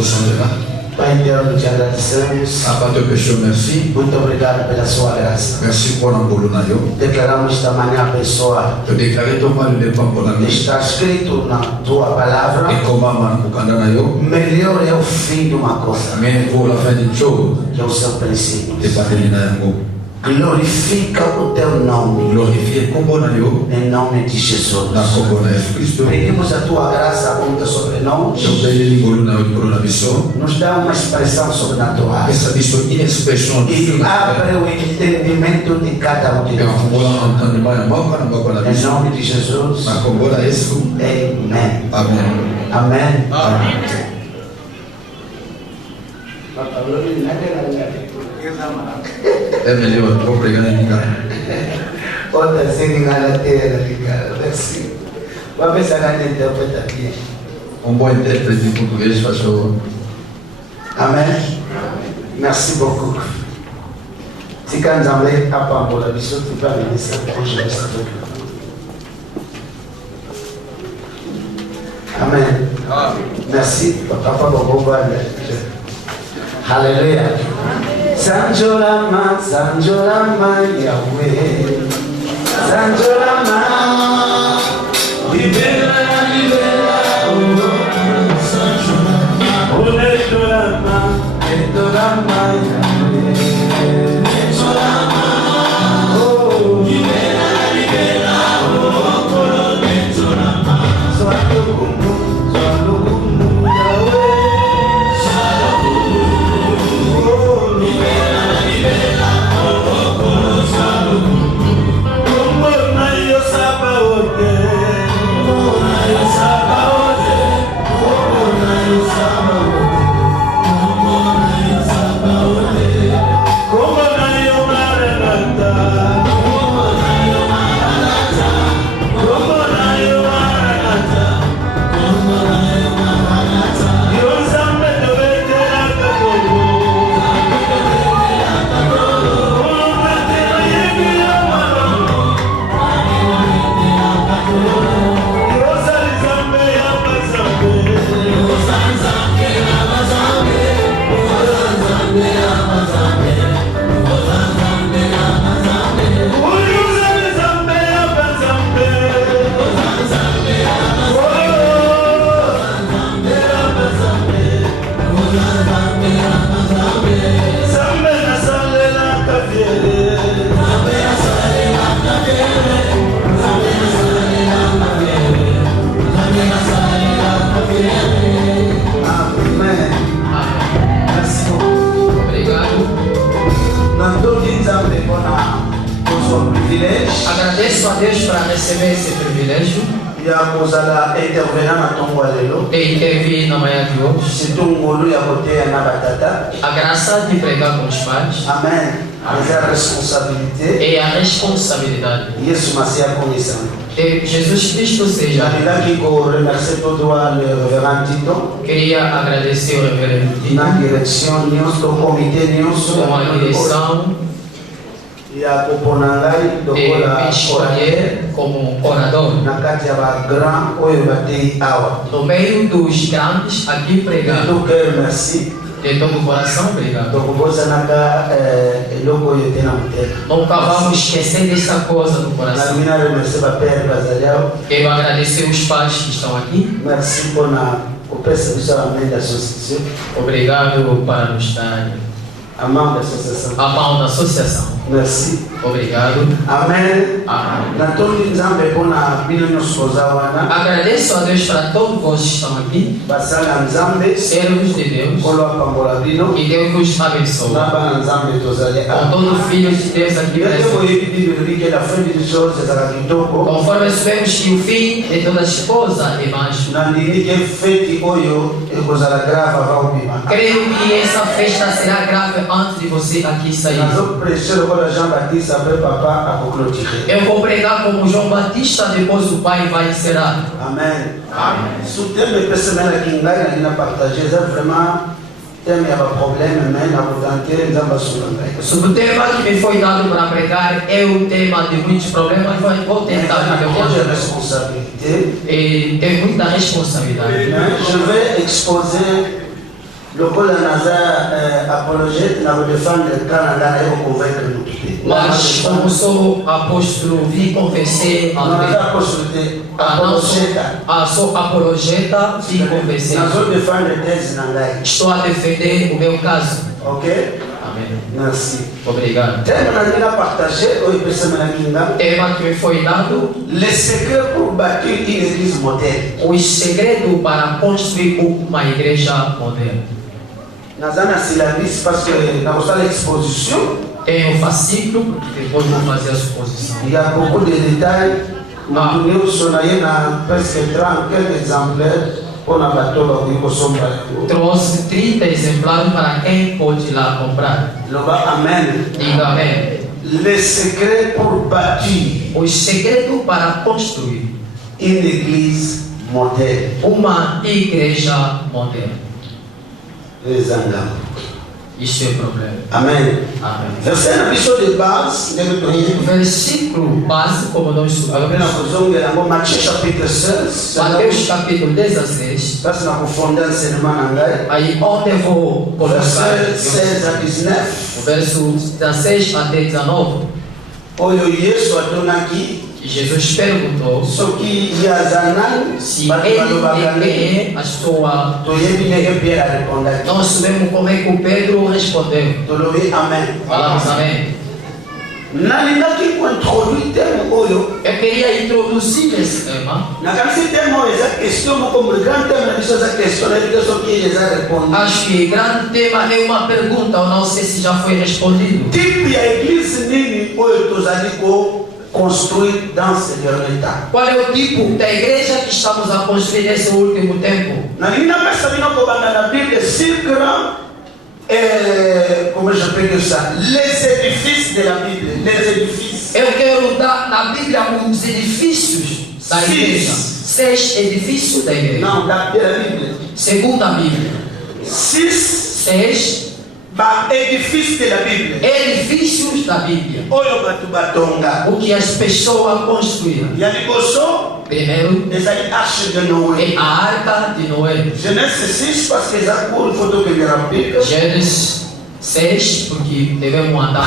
votre sang de là. Pai eterno, te agradecemos. Abba, te péchons, merci. Muito obrigado pela sua graça. Merci pour l'embolo na yo. Declaramos esta manhã abençoada. Te déclarer ton mal de pambo na mi. Está escrito na tua palavra. Et comment man bukanda na yo. Melhor é o fim de uma coisa Mais pour la fin d'une chose, que é o seu princípio. te pateli na yango. Glorifica o teu nome. Glorifier kombo na yo. Em nome de Jesus. Na kombo na Yesu Christo. Pedimos a tua graça abunda sobre nós. Te obéis l'ingolo na yo likolo na biso. Nos dá uma expressão sobrenatural. Essa biso une expression de E abre o entendimento de cada um de et nós. on voit entendement na moko na moko na Em biso. nome de Jesus. Na kombo na Yesu. Amém. Amen. Amém. Amen. É melhor vou pregar na minha. Outra sem na terra, cara. Assim. Vai pensar na interpreta aqui. Bom intérprete de português, faz favor. Amém. Merci beaucoup. Si quand j'aimerais apprendre la mission, tu peux amener ça pour je reste avec toi. Amen. Merci. Papa Bobo. Alléluia. Sanjolama, Sanjolama, Yahweh. Sanjolama, libera, libera, oh, Sanjolama, oh, Letolama, Letolama, Yahweh. Letolama, oh, libera, libera, oh, Letolama. Swalokumu, Swalokumu, Yahweh. Agradeço a Deus para receber esse privilégio de intervir na manhã de hoje. A graça de pregar com os pais. Amém. Mas a responsabilidade. E a responsabilidade. Isso, mas é a comissão. E Jesus Cristo seja. Queria agradecer ao reverendo Tito. Na direção, do comitê, com a direção. E a Coponangai do escolher como orador no meio dos grandes aqui pregando. De todo o coração, obrigado. Nunca vamos esquecer dessa coisa no coração. Quero agradecer os pais que estão aqui. Obrigado para nos dar a mão da associação. Merci. Obrigado. Amém. Agradeço a Deus para todos vocês que estão aqui. Servos de Deus. Que Deus nos abençoe. Com todo filho de Deus aqui presente. Conforme sabemos que o fim de toda esposa é baixo. Creio que essa festa será grave antes de você aqui sair. Eu vou pregar como João Batista, depois o pai vai encerrar. Amém. Se o tema é semana que ainda partager, vraiment tema é problema, mas na verdade sobre o tema que me foi dado para pregar é um tema de muitos problemas, mas vou tentar responsabilidade. E tem muita responsabilidade. Je vais exposer Le col Naza apologète n'a pas défendre le Canada et au convaincre nous quitter. Mas como sou apóstolo, vim confessar sou apologeta, vim confessar. Estou a defender o meu caso. Ok? Amém. Merci. Obrigado. Tema que me foi dado. Les secrets pour bâtir une église moderne. Os segredos para construir uma igreja moderna. Nazana syllabus parce que dans l'exposition, tem fascículo porque depois vou fazer a exposição. Il y a beaucoup de détails. Nous sommes presque 30 quelques exemplaires pour la bateau trouxe 30 exemplares para quem pode ir lá comprar. Amen. Diga amém. Les secrets pour bâtir. Os segredos para construir une église moderne. Uma igreja moderna. Isso é o problema. Amém. Amém. Verset na Bíblia de base, versículo base, como nós estudamos. Mateus capítulo 16. Mateus capítulo 16. Aí onde eu vou colocar. Verset 16 a 19. O verso 16 até 19. Jesus perguntou se ele é a sua. Nós sabemos como é que o Pedro respondeu. Falamos amém. Eu queria introduzir esse tema. Acho que o grande tema é uma pergunta, eu não sei se já foi respondido. Construir dans ce dernier temps. Qual é o tipo da igreja que estamos a construir nesse último tempo? Comment je peux dire ça? Les édifices de la Bible. Les édifices. Eu quero dar na Bíblia os edifícios da igreja. 6 edifícios da igreja. Não, da Bíblia. Segundo a Bíblia. 6 edifícios da Bíblia. Edifícios da Bíblia. O que as pessoas construíram. Primeiro, é a arca de Noé. Gênesis 6, parce que já por foto que me rapide. Gênesis 6, porque devemos andar.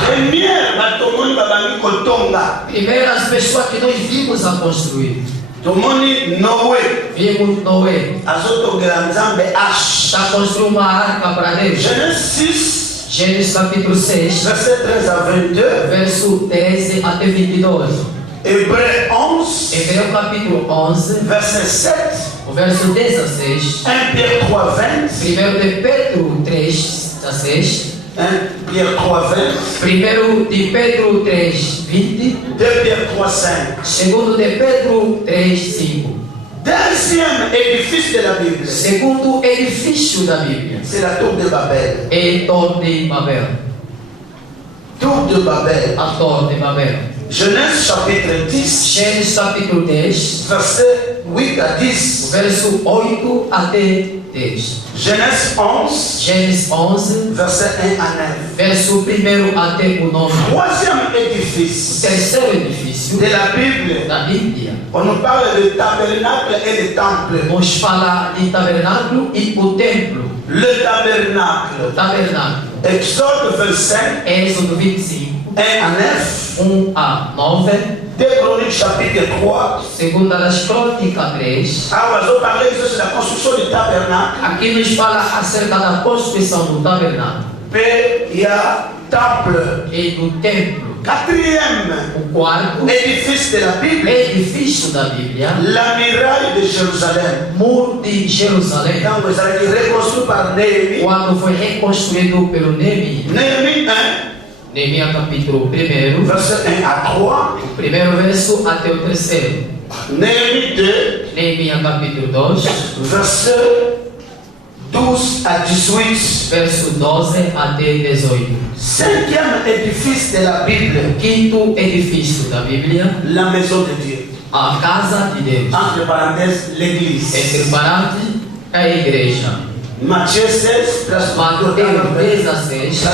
Primeiro, as pessoas que nós vimos a construir. Vimos Noé. Está construindo uma arca para Deus. Gênesis capítulo 6, verset 13 a 22. Verso 13 até 22. Hébreu 11. Hébreu capítulo 11, verset 7. O verso 16. 1 Pierre 3, 20. Primeiro de Pedro 3, 16. 1 Pierre 3, 20. Primeiro de Pedro 3, 20. 2 Pierre 3, 5. Segundo de Pedro 3, 5. Deuxième édifice de la Bible. Segundo edifício da Bíblia. C'est la tour de Babel. É Torre de Babel. Tour de Babel. A Torre de Babel. Genèse chapitre 10. Gênesis capítulo 10. Verset 8 a 10. Verso 8 até 10. Genèse 11. Gênesis 11. Verset 1 a 9. Verso 1 até o 9. Troisième édifice. Terceiro edifício de la Bible. Da Bíblia. On nous parle de tabernacle et de temple. Vamos falar de tabernáculo e o templo. Le tabernacle. Tabernáculo. Exode 25. Êxodo 25. 1 a 9. 1 a 9. 2 Chroniques chapitre 3. Segunda das Crônicas 3. Ah, on va parler de la construction du tabernacle. Aqui nos fala acerca da construção do tabernáculo. Il y a temple. E do templo. Quatrième. O quarto. Édifice de la Bible. Edifício da Bíblia. La muraille de Jérusalem. Muro de Jerusalém. Então, isso aqui reconstruído por Neemias. Quando foi reconstruído pelo Neemias. Neemias 1. Neemias capítulo 1. Verset 1 a 3. O primeiro verso até o terceiro. Neemias 2. Neemias capítulo 2. Verset 12 a 18. Verso 12 até 18. Cinquième édifice de la Bible. Quinto edifício da Bíblia. La maison de Dieu. A casa de Deus. Entre parenthèses, l'église. Entre parênteses, a igreja. Matthieu 16, Mateus 16,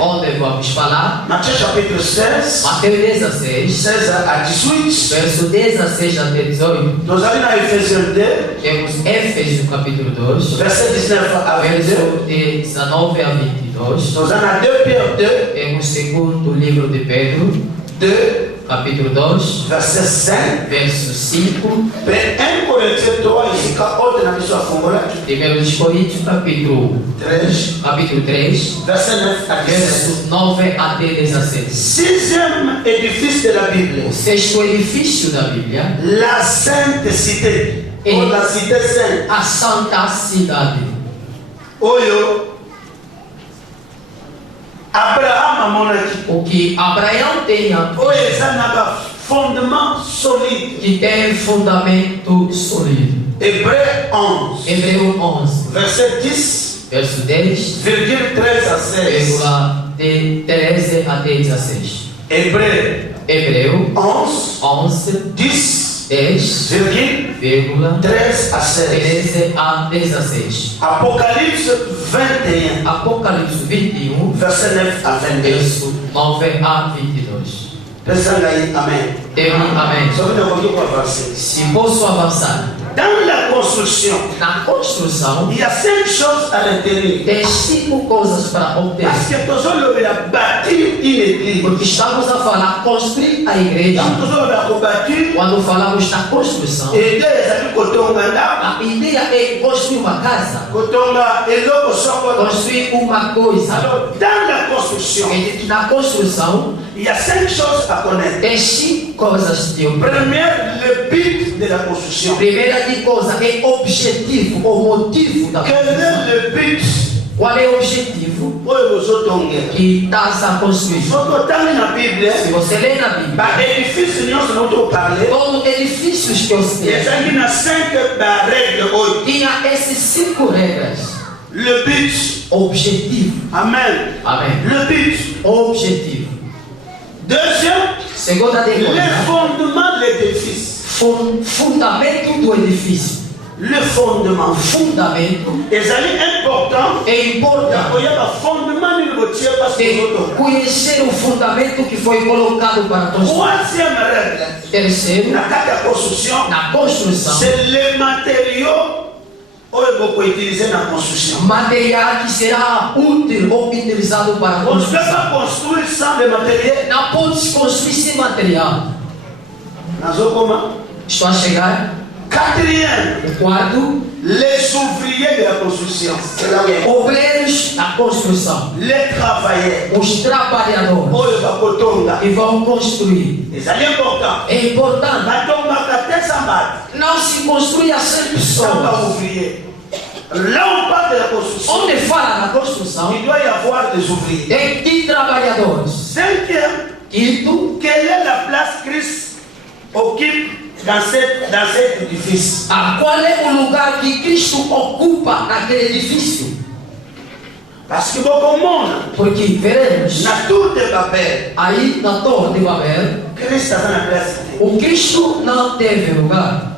onde vamos falar. Matthieu chapitre 16, Mateus 16, 16 à 18, verso 16 até 18. Nós ali na Efésios 2, temos Éfeso capítulo 2, verset 19 à 22, verso 19 a 22. Nós ali na 2 Pierre 2, temos segundo livro de Pedro, 2, capítulo 2, verset 5, verso 5. 1 Coríntios 3, e fica outra na missão fórmula. 1 Coríntios capítulo 3, verset 9 à 17. verso 9 até 17. Sixième édifice de la Bible. O sexto edifício da Bíblia, La Sainte Cité, ou la Cité Sainte. a Santa Cidade. Oyo, Abraham a monarquie. O que Abraão tenha, Oyo, ça n'a pas fondement solide. que tem fundamento sólido. Hébreu 11, Hebreu 11, verset 10, verso 10, virgule 13 à 16. vírgula de 13 até 16. Hébreu Hebreu 11, 11, 10, 10, virgule 13 à 16. 13 a 16. Apocalypse 21, Apocalipse 21, verset 9 à 22. verso 9 a 22. Amen. Amém. Só que não vou avançar. Se posso avançar. Dans la construction, Na construção, il y a 5 choses à retenir. tem 5 coisas para obter. Parce que nous allons bâtir une église. Porque estamos a falar construir a igreja. Nous allons bâtir. Quando falamos na construção, Et là, a ideia é construir uma casa, construir uma coisa. alors, dans la construction, E na construção, il y a 5 choses à connaître. tem 5 coisas de obter. Première, le but de la construction. Primeira de coisa é objetivo, o motivo da Quel construção. est le but? Qual é o objetivo Oyo bozotonga. que está a construir? Soki otangi na Bible, Se você lê na Bíblia, baédifice nyonso na otoparle todos os edifícios que eu sei, ezalaki na 5 barègle oyo. tinha essas 5 regras. Le but. Objetivo. Amen. Amém. Le but. Objetivo. Deuxième, Segunda de le coisa, fondement de l'édifice. fundamento do edifício. Le fondement. Fundamento ezali important. é importante. Yakoyeba fondement nini botie parce Tem que oto. conhecer o fundamento que foi colocado para construir. Troisième règle. Terceiro, Na kati ya construction, na construção, c'est les matériaux oyo bokoutiliser na construction. material que será útil ou utilizado para a On ne peut construção. pas construire sans le matériel. Não pode se construir sem material. Nazokoma. Estou a chegar. Quatrième, O quarto, les ouvriers de la construction. obreiros da construção. Les travailleurs. Os trabalhadores Oyo bakotonga. que vão construir. ezali important. É importante. Batongaka te samba. Não se construi a 100 Samba pessoas. ouvrier. Là on parle de la construction. Onde fala na construção, Il doit y avoir des ouvriers. tem que trabalhadores. Cinquième, Quinto, quelle est la place que Christ occupe dans cet édifice? qual é o lugar que Cristo ocupa naquele edifício? Parce que beaucoup de monde, Porque veremos na tour de Babel, aí na Torre de Babel, Christ a na place. o Cristo não teve lugar.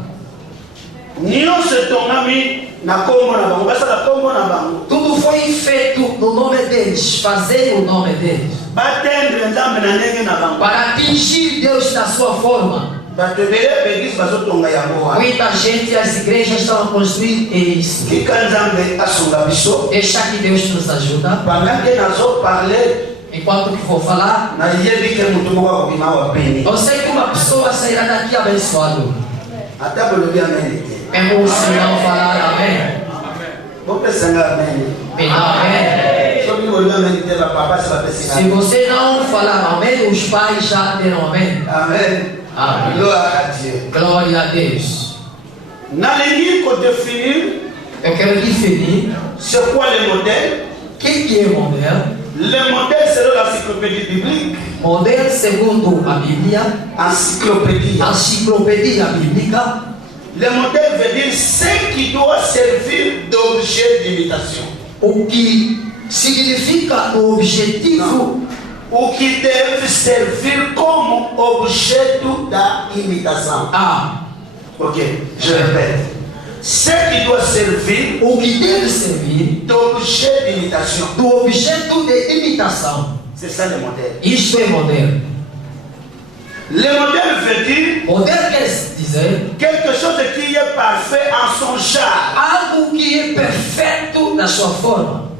Nyonso etongami na kombo na bango, basala kombo na bango. Tudo foi feito no nome deles, fazer o nome deles, Batendre nzambe na ndenge na bango. para atingir Deus da sua forma. Bato ebele baeglise bazotonga yango wana. Muita gente, as igrejas estão a construir isso. Kika nzambe asunga biso. Deixa que Deus nos ajuda. Pendant que nazoparle, Enquanto que vou falar, nayebi ke mutu moko akobima awa pene. eu sei que uma pessoa sairá daqui abençoado. Ata bolobi amene te. Mesmo se não falar amém. Bopesanga amene. Amém. Soki bolobi amene te bapapa se bapesinga. Se você não falar amém, os pais já deram amém. Amen. Amém. Gloire à Dieu. Glória a Deus. Nalingi kodefinir Eu quero definir c'est quoi le modèle. o que é modelo. Le modèle selon l'encyclopédie biblique. Modelo segundo a Bíblia, Encyclopédie. enciclopédia bíblica. Le modèle veut dire ce qui doit servir d'objet d'imitation. O que significa o objetivo, O qui deve servir como objeto da imitação. a Ok, je répète. Ce qui doit servir o que deve servir d'objet d'imitation. do objeto de imitação. C'est ça le modèle. Isto é modelo. Le modèle veut dire Modelo quer dizer quelque chose qui est parfait en son genre, algo que é perfeito na sua forma,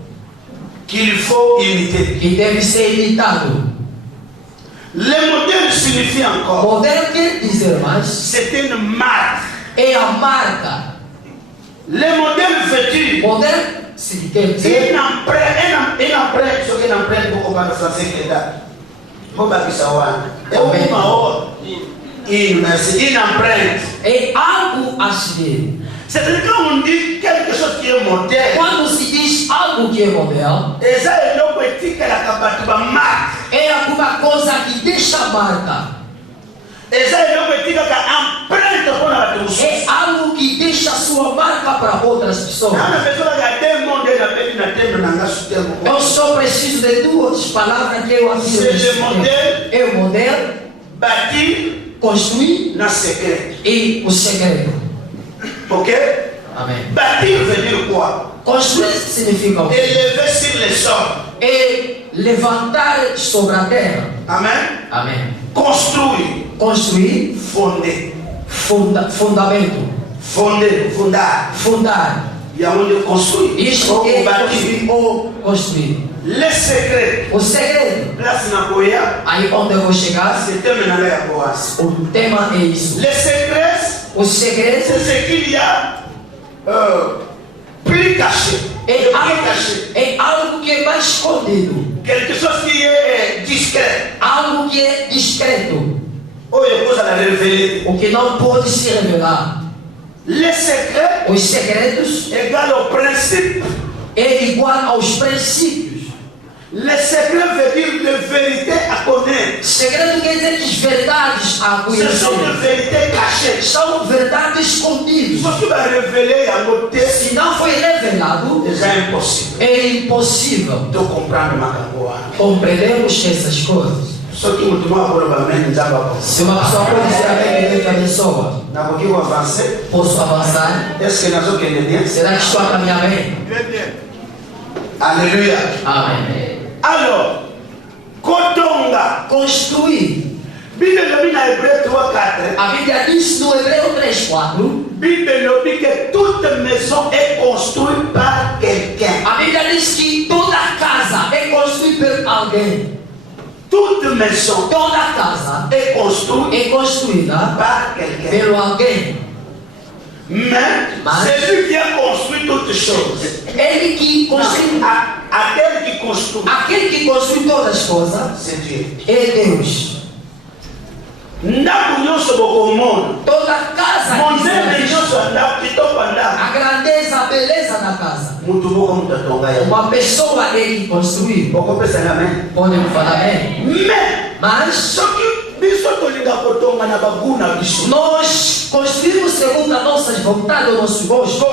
qu'il faut imiter. que deve ser imitado. Le modèle signifie encore, Modelo quer dizer mais, c'est une marque. é a marca. Le modèle veut dire Modelo se quer dizer une empreinte, ce qu'une empreinte pour comprendre le français qui est là. Pour Bakisawa. Et au Mao, une empreinte. é algo a seguir. C'est-à-dire quand on dit quelque chose qui est modèle, Quando se diz algo que é modelo, et ça est là où est-il que la capacité marque. é alguma coisa que deixa a marca. Et ça est là où est-il que la empreinte pour la touche. É algo que deixa a sua marca para outras pessoas. Eu só preciso de duas palavras que eu afirmo. É o modelo, Bâtir construir dans secret. e o segredo. Ok? Amém. Bâtir veut dire quoi? Construir significa o quê? Élever sur les sols. É levantar sobre a terra. Amen. Amém. Construire. Construir, Fonder. fundamento. Fonder. Fundar. Fundar. Il y a onde construire. Isso Ou é bâtir. construir ou construir. Les secrets. O segredo, Place na Koya. aí onde eu vou chegar, C'était maintenant la Koas. o tema é isso. Les secrets, O segredo c'est ce qu'il y a plus caché. é algo que é mais escondido, Quelque chose qui est discret. algo que é discreto, Oh, il y a chose à la révéler. o que não pode se revelar. Les secrets Os segredos égale au principe. é igual aos princípios. Les secrets veut dire de vérité à connaître. Segredo quer dizer que as verdades a Ce sont conhecer des vérités cachées. são verdades escondidas. Ce qui va révéler à côté, Se não foi revelado, c'est déjà impossible é impossível de comprendre ma capoa. compreendermos essas coisas. Ce qui me demande pour le moment, nous avons Se uma pessoa pode dizer amém, que Deus te abençoa, N'a pas qu'il avancer. posso avançar? Est-ce que nous avons bien? Será que estou a caminhar bem? Alléluia. Amém. Alors, Kotonga. Construir. Bible dit dans Hébreu 3:4. A Bíblia diz no Hebreu 3:4. Bible dit que toute maison est construite par quelqu'un. A Bíblia diz que toda casa é construída por alguém. Toute maison Toda casa est construite é construída par quelqu'un. pelo alguém. Mais c'est lui qui a construit toutes choses. Ele que construiu. Aquele que construit, Aquele que construiu todas as coisas c'est Dieu. é Deus. Ndaku nyonso bokomono. Toda casa Monzembe que nyonso ndaku kitoko ndaku. a grandeza, a beleza da casa. Mutu boko mutatonga ya. Uma pessoa é que construiu. Bokopesa amen. Podemos falar bem. Mas Soki biso tolinga kotonga na baguna biso. nós construímos segundo as nossas vontades, o nosso gosto.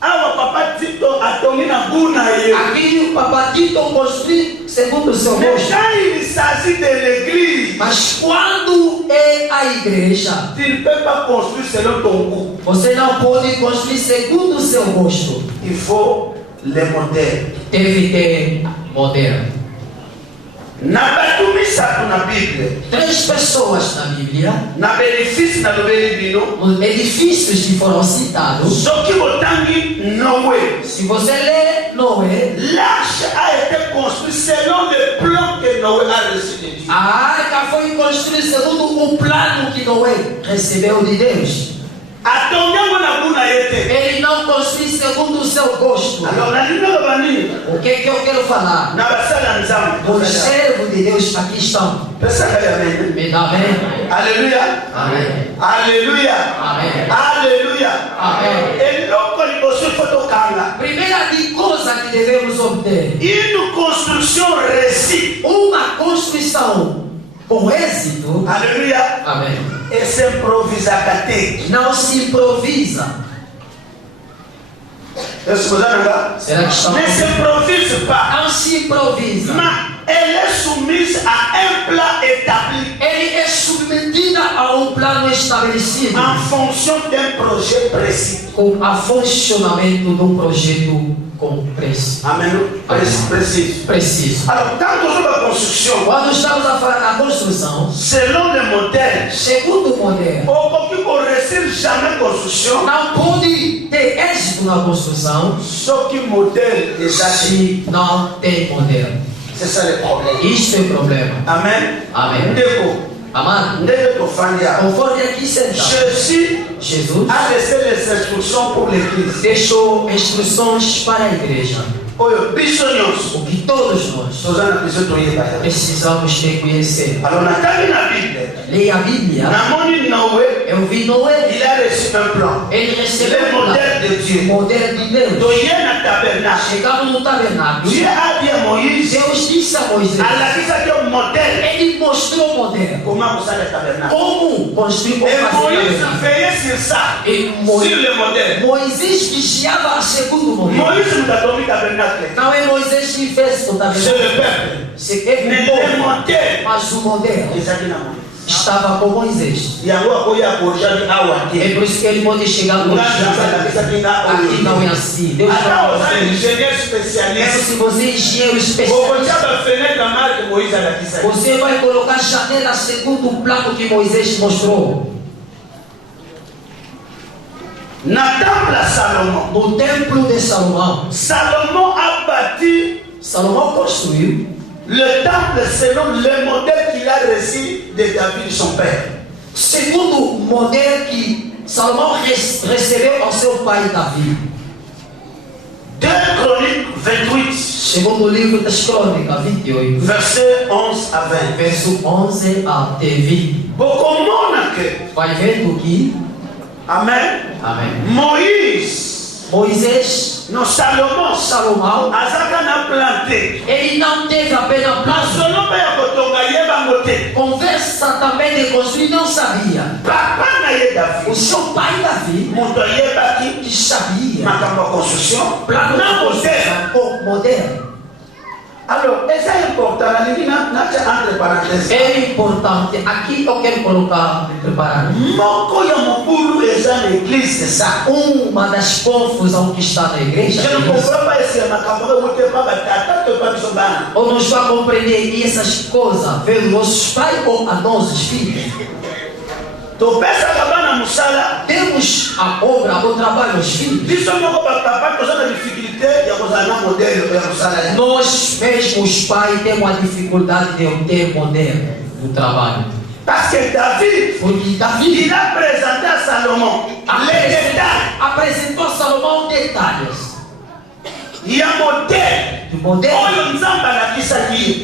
Awa papa Tito atongi na guna ye. Aqui o papatito construiu segundo o seu Mais gosto. quand il s'agit de l'église, Mas quando é a igreja, tu ne peux pas construire selon ton goût. você não pode construir segundo o seu gosto. Il faut les modèles. Deve ter modelo. Na batumi sato na Bíblia. 3 pessoas na Bíblia, Na benefício na lobeli bino. os edifícios que foram citados. Soki botangi Noé. Se você lê Noé, L'arche a été construite selon le plan que Noé a reçu de Dieu. a arca foi construída segundo o plano que Noé recebeu de Deus. Atonga na guna yete. Ele não construiu segundo o seu gosto. Alors na lino bani. O que eu quero falar? Na basala nzambe. Os servos de Deus aqui estão. Pesa amen. Me dá bem? Alléluia. Amém. Alléluia. Amém. Alléluia. Amém. Eloko liboso fotokanga. Primeira de coisa que devemos obter. Une construction réussie. Uma construção com êxito. Alléluia. Amém. Et s'improvisa kate. Não se improvisa. Est-ce que vous avez là? Será que estão? Ne s'improvise pas. Não se improvisa. Mais elle est soumise à un plan établi. Ele é submetida a plano estabelecido. En fonction d'un projet précis. Com a funcionamento de projeto com preço. Amen. Preciso. Alors, quand on fait la construction, quando estamos a falar da construção, selon le modèle, segundo o modelo, on ne réussit jamais construction. Não pode ter êxito na construção. Só que modèle se não tem modelo. C'est ça le problème. Isto é o problema. Amen. Amém. Amado, conforme aqui sentado, Jesus a laissé les instructions pour l'église. Deixou instruções para a igreja. O que todos nós precisamos ter conhecer. Leia a Bíblia. Eu vi Noé. Ele recebeu o modelo de Deus. Chegava no tabernáculo. Deus disse a Moisés. Ele mostrou o modelo. Como construir o Moisés vigiava segundo o modelo. Não é Moisés que fez o tabernáculo. Mas o modelo estava com Moisés. É por isso que ele pode chegar no aqui não é assim. Deus não é mesmo se você é engenheiro especialista, você vai colocar janela segundo o plano que Moisés mostrou. No templo de Salomão, Salomão construiu le temple selon le modèle qu'il a reçu de David, son père. Segundo o modelo que Salomão recebeu ao seu pai Davi. 2 Chroniques 28. Segundo o livro das Crônicas 28. Verset 11 a 20. Verso 11 até 20. Vai vendo que. Amém. Amém. Moisés, no Salomão, ele não teve apenas plano. Conversa também de construir, não sabia. O seu pai Davi, que sabia plano de construção, modelo. Alors, é importante, entre parenthèses. É importante, aqui eu quero colocar, preparar. Uma das confusões que está na igreja. Ou nós vamos compreender essas coisas, ver os nossos pais ou a nossos filhos. Temos a obra, o trabalho dos filhos. Nós mesmos, os pais, temos a dificuldade de ter modelo do trabalho. Porque Davi il a présenté à Salomon apresentou a Salomão detalhes. E a modelo.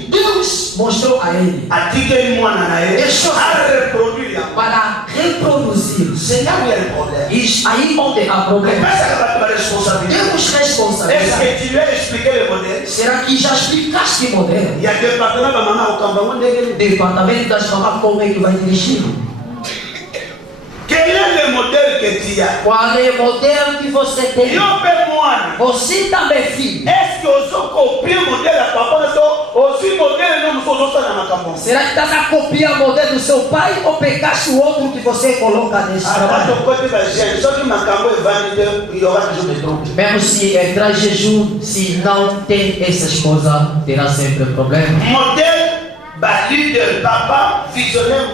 Deus mostrou a ele. Deixou para reproduzir. Isso aí onde há problema. Temos responsabilidade. Será que já explicaste o modelo? Departamento das mamães, como é que vai dirigir? Quel est le modèle que tu as? Qual é o modelo que você tem? Você também, filho. Est-ce que vous copiez le modèle à papa? Aussi modèle não sou só na macamão. Será que está a copiar o modelo do seu pai ou pegaste o outro que você coloca nesse trabalho? Mesmo se entrar em jejum, se não tem essas coisas, terá sempre problema. Líder, papa, visionnaire,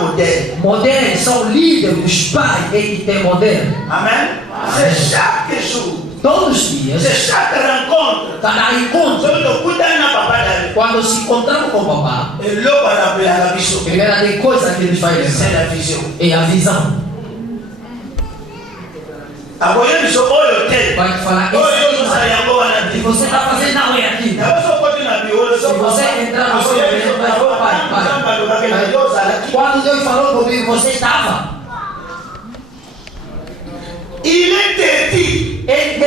modèle. Modèles são líderes dos pais que tem modelo. Amém. C'est chaque jour. Todos os dias. C'est chaque rencontre. Cada encontro. Quando se encontramos com o papá. Primeira coisa que eles fazem é a visão. Vai falar isso que você está fazendo não é aqui. Se você entrar no seu momento, vai. Quando Deus falou comigo, você estava. Il était dit. Ele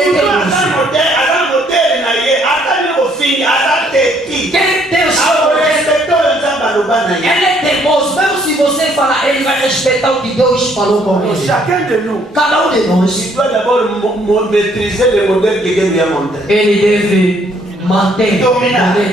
é teimoso, mesmo se você falar, ele vai respeitar o que Deus falou com ele. Chacun de nous, cada de nós, il doit d'abord maîtriser le modèle que Dieu lui a montré. Ele deve manter,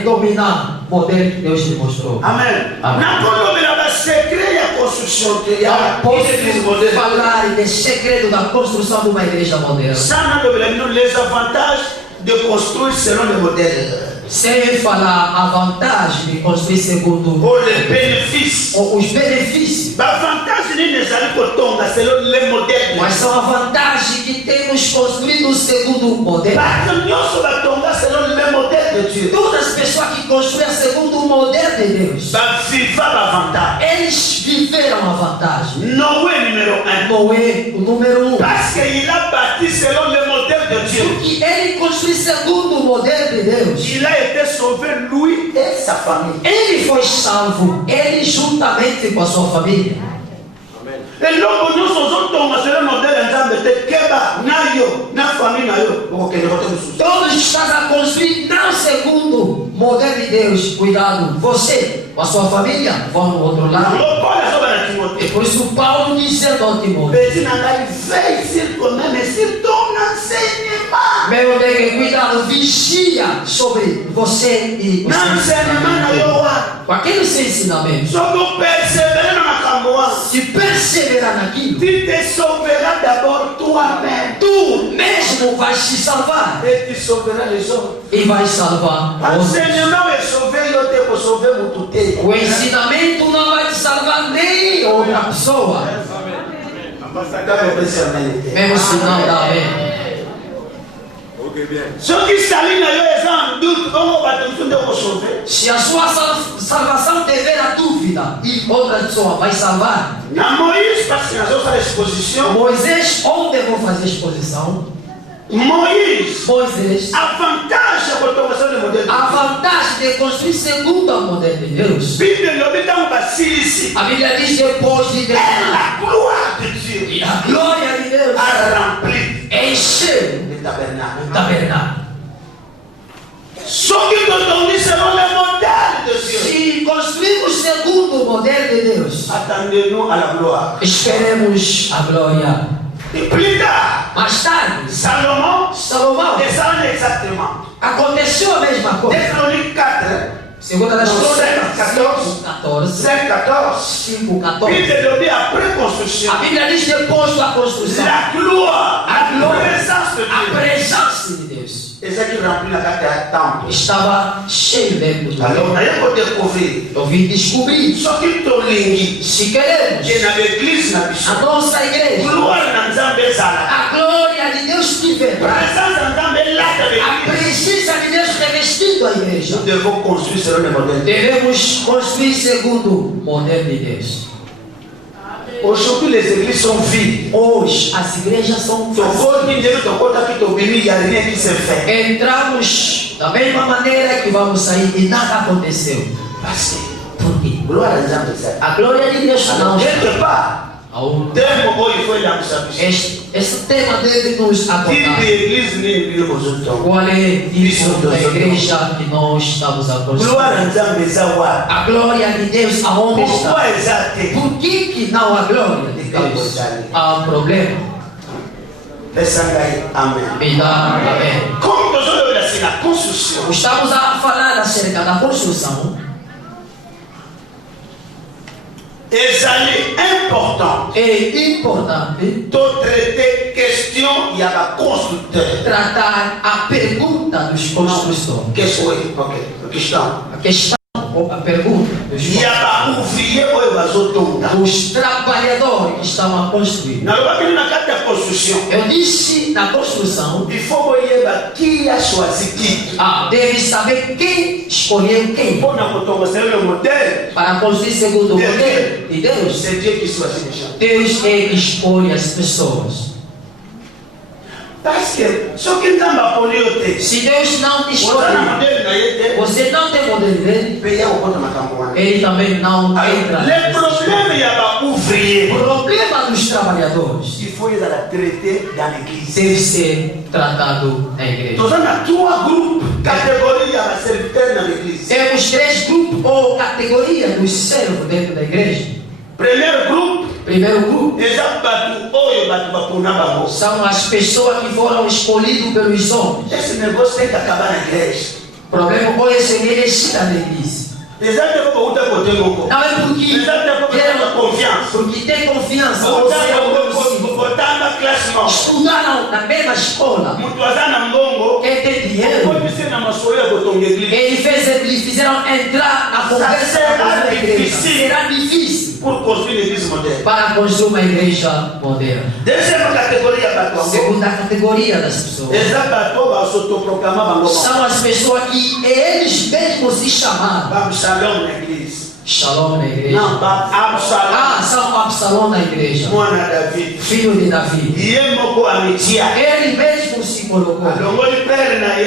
dominar modelo que Deus te mostrou. Amen. Amen. Na colônia da secret a construção de a Posso église moderne. falar des segredos da construção de uma igreja moderna. Ça n'a pas les avantages de construire selon le modèle. Sem falar a vantagem de construir segundo Ou les bénéfices. os benefícios. A vantagem nem les amis cotonga selon le modèle. Mas são a vantagem que temos construído segundo o modelo. Parce que nous sommes tonga selon le modèle de Dieu. Todas as pessoas que construíram segundo o modelo de Deus, Vivre la vantagem. eles viveram a vantagem. Noé numéro 1. Noé, o número 1. Parce qu'il a bâti selon le modèle de Dieu. Porque ele construiu segundo o modelo de Deus. Il a été sauvé, lui et sa famille. Ele foi salvo, ele juntamente com a sua família. Et donc, nous sommes selon le modèle de Keba, Nayo, na famille Nayo. Todos estão a construir não segundo o modelo de Deus. Cuidado, você, com a sua família, vão no outro lado. É por isso que Paulo dizendo ao Timóteo: meu bem, cuidado, vigia sobre você e com aqueles ensinamentos. Se perseverar naquilo, tu te sauveras d'abord toi-même. tu mesmo vais se salvar Et tu sauveras les autres. e vais salvar outros. Enseignement est sauvé, eu te vou sauver o tuté. O ensinamento não vai te salvar nem outra pessoa, mesmo se não dá bem. Ceux qui s'alignent ils ont un doute, comment va-t-on te sauver? Se a sua salvação tiver a dúvida e outra pessoa vai salvar, Na Moïse, parce que nós vamos exposição. Moisés, onde eu vou fazer exposição? Moisés, a vantagem de construir segundo o modelo de Deus. A Bíblia diz depois de Deus, e a glória de Deus encheu o tabernáculo. Se construímos segundo o modelo de Deus, esperemos a glória. E plus tard, mais tarde, Salomão, aconteceu a mesma coisa. Crônicas 4, Segunda das Crônicas 14, 5:14. A Bíblia diz depois da construção, a glória, a presença de Deus estava cheio dentro do templo. Eu vim descobrir, se queremos a nossa igreja, a glória de Deus estiver, a presença de Deus revestindo a igreja, devemos construir segundo o modelo de Deus. Aujourd'hui, les églises sont vides. Hoje, as igrejas são entramos da mesma maneira que vamos sair e nada aconteceu. Por quê? A glória de Deus não está. Esse tema deve nos apontar. Qual é isso da igreja que nós estamos a construir? A glória de Deus aonde está? Por que não há glória de Deus? Há um problema. Amém. Estamos a falar acerca da construção. É importante de tratar questão e a construtor. Tratar a pergunta dos construtores. A questão ou a pergunta dos trabalhadores que estão a construir. Eu disse na construção, deve saber quem escolheu quem para construir segundo o modelo de Deus. Deus é que escolhe as pessoas. Se Deus não te escolhe, você não tem modelo dele, ele também não entra. O problema dos trabalhadores deve ser tratado na igreja. Temos 3 grupos ou categorias dos servos dentro da igreja. Primeiro grupo são as pessoas que foram escolhidas pelos homens. Esse negócio tem que acabar na igreja. problema é que ele está na igreja. Não é porque tem confiança. Estudaram na mesma escola. Quem tem dinheiro, eles fizeram entrar na conversa da igreja. Será difícil para construir uma igreja moderna. Segunda categoria das pessoas são as pessoas que eles mesmos se chamaram. Shalom na igreja. São Absalão na igreja. Filho de Davi. Ele mesmo se colocou.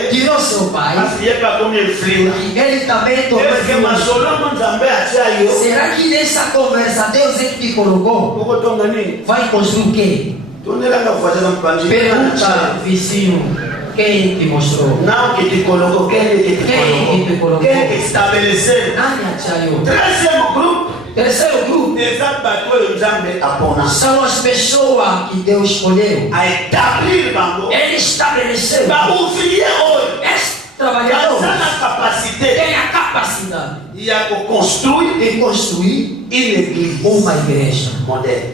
Tirou seu pai. Ele também tomou. Será que nessa conversa Deus é que te colocou? Vai construir o quê? Pergunta, vizinho. Quem te mostrou? Não que te colocou, quem que te colocou? Quem que estabeleceu? Terceiro grupo são as pessoas que Deus escolheu. Ele estabeleceu. Esses trabalhadores têm a capacidade de construir uma igreja moderna.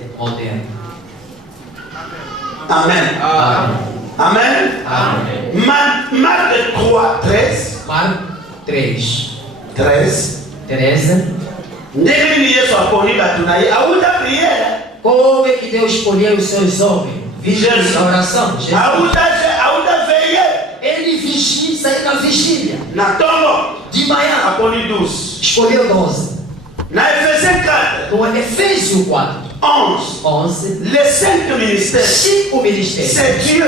Amém. Amen. Marc 3. Marc 3. 13. Como é que Deus escolheu os seus homens? Vigília, oração. Ele vigia, saiu na vigília. De manhã. Escolheu 12. No Efésios 4. 11. Les 5 ministères. 5 ministérios. C'est Dieu.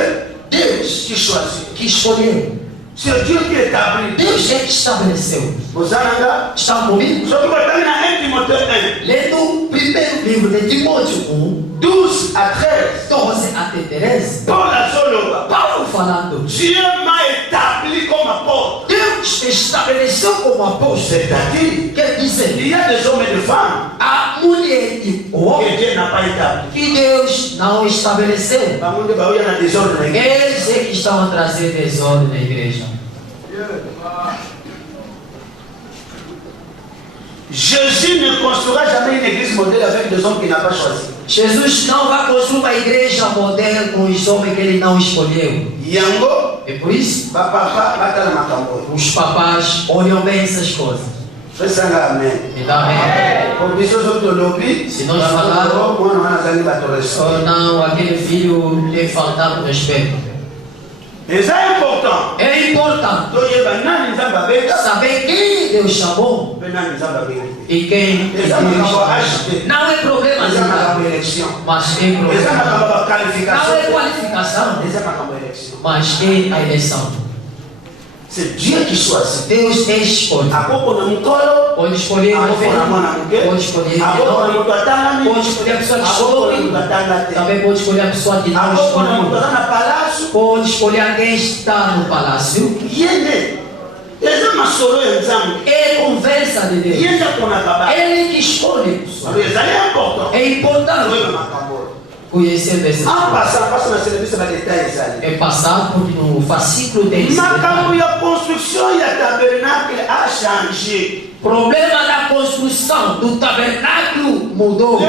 Deus que choisit. Que escolheu. C'est Dieu qui établit. Deus é que estabeleceu. Está comigo? Lendo o primeiro livro de Timóteo 1, 12 a 13. 12 até 13. Paulo falando. Dieu m'a établi comme apôtre. Deus estabeleceu como apóstolo. C'est-à-dire, quer dizer, il y a des hommes et des femmes a mulher e o homem que Dieu n'a pas établi. Que Deus não estabeleceu. Eles é que estão a trazer desordem na igreja. Jésus ne construira jamais une église modèle avec des hommes qu'il n'a pas choisi. Jesus não vai construir uma igreja moderna com os homens que ele não escolheu. Yango, é por isso os papás olham bem essas coisas. Então, se nós falarmos, não, aquele filho tem faltado respeito. É importante. É importante saber quem Deus chamou e quem Deus chamou. Não é problema de nada, mas é problema. Não é qualificação, mas é a eleição. C'est Dieu qui choisit. Deus escolhe. Pode escolher o filho, pode escolher pode escolher a pessoa que escolhe, também pode escolher a pessoa que não escolhe, pode escolher alguém que está no palácio. É conversa de Deus. Ele que escolhe. É importante conhecer desse é passar porque no fascículo tem problema da construção do tabernáculo mudou.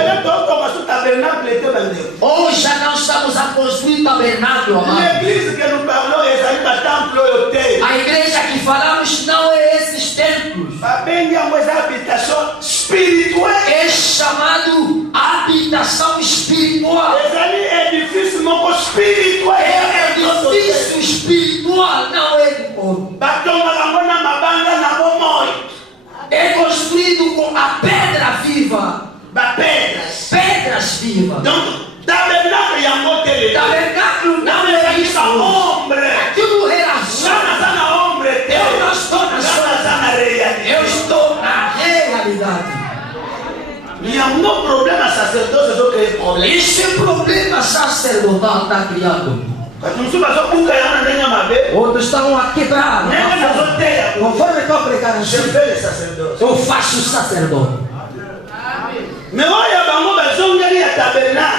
Hoje já não estamos a construir tabernáculo, amado. A igreja que falamos não é esses templos. É chamado habitação espiritual. É edifício espiritual, não é de corpo. É construído com a pedra viva. Pedras vivas. Tabernáculo não é isso. É tudo relação. Eu não estou na sua. Eu estou na realidade. Esse problema sacerdotal está criado. Outros estão a quebrar. Conforme estou pregando, eu faço sacerdote.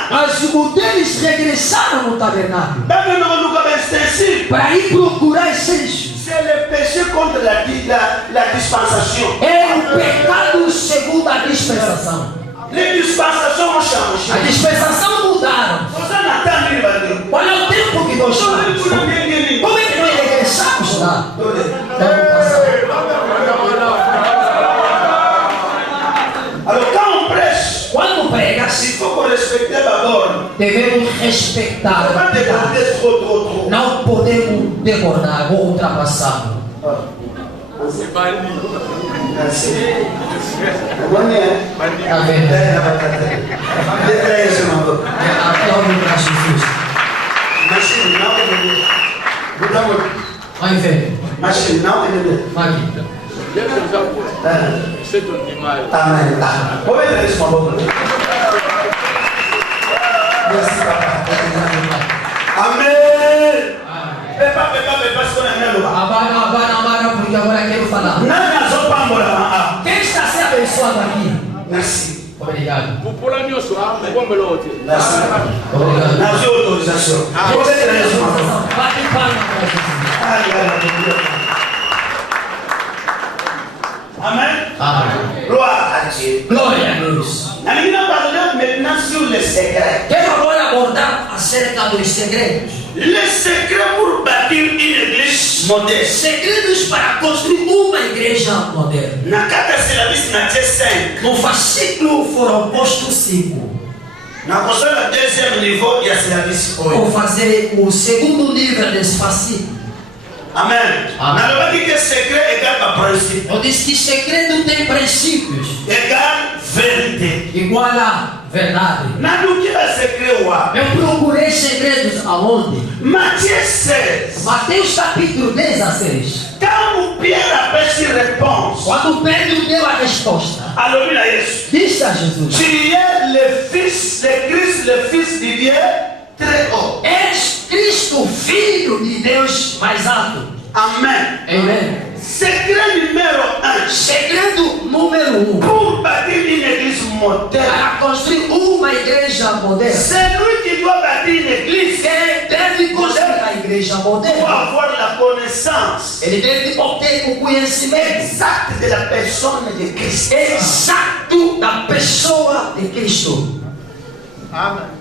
Mas eles regressaram no tabernáculo para ir procurar essêncios. C'est le péché contre la dispensation. É o pecado segundo a dispensação. Les dispensations ont changé. A dispensação mudaram. Olha o tempo que nós estamos. Como é que nós regressamos lá? Alors quand on prêche, quando prega, il faut qu'on respecte d'abord. Devemos respeitar. Não podemos demorar ou ultrapassar. Tá vendo? Aplaude para Jesus. Vai ver. Vai aqui. Amém. Vou ver isso, uma boca. Amém. Abana, porque agora quero falar. Quem está sendo abençoado aqui? Merci. Obrigado. Merci. Obrigado. Nas autorizações. Bate palma para Jesus. Amen. Amém. Gloire à Dieu. Glória a Deus. Nous parlons maintenant sur les secrets. Quero agora abordar acerca dos segredos. Les secrets pour bâtir une église moderne. Segredos para construir uma igreja moderna. Na carta Silaviste, Matthieu 5. No fascículo foram postos 5. Na construção do deuxième niveau, il y a Silaviste. Vou fazer o segundo nível desse fascículo. Amen. Na lei que secret égale a princípio. Eu disse que segredo tem princípios. Égale vérité. Igual a verdade. Na do que é secret wa? Eu procurei segredos aonde? Matthieu 16. Mateus capítulo 16. Quand Pierre appelle sur réponse. Quando Pedro deu a resposta. Alors il a Jésus. Disse a Jesus. Tu es le fils de Christ, le fils de Dieu très haut. És Cristo, filho de Deus mais alto. Amen. Amen. Secret numéro 1. Segredo número 1. Pour bâtir une église moderne. Para construir uma igreja moderna. C'est lui qui doit bâtir une église. Quem deve construir a igreja Pour moderna? avoir la connaissance Ele deve obter o conhecimento exact de la personne de Christ. exato da pessoa de Cristo. Amen.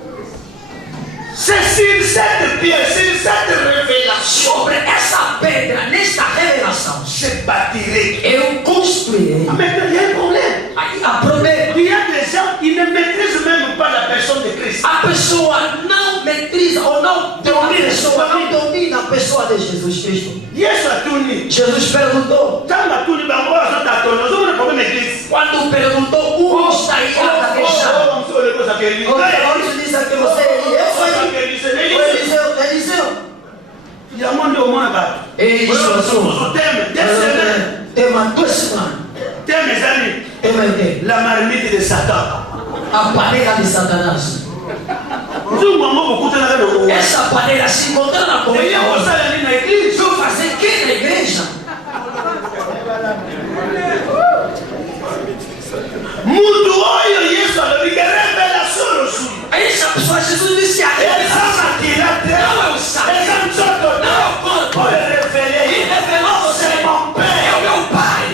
C'est sur cette pierre, sur cette révélation, Sobre essa pedra, nesta revelação, je bâtirai. eu construirei. Mais il y a un problème. Aí a problema. Il y a des gens qui ne maîtrisent même pas la personne de Christ. A pessoa não metriza ou não domina a pessoa de Jesus Cristo. Yesu atuni. Jesus perguntou. Tanto atuni bango azotatona. Ozomona problème église. Quando perguntou, está aí a questão. Onde diz que você é Eliseu. Il y a un monde au monde là. Et tema 2 semanas. Thème, mes amis. La marmite de Satan. A panela de Satanás. Essa panela se encontrando na comida. Vou fazer o que na igreja? Mundo olha isso, amiga, revelação no sul. Essa pessoa, Jesus disse a ele. Não é o sábio. Não é o conto. Ele revelou você. É o meu pai.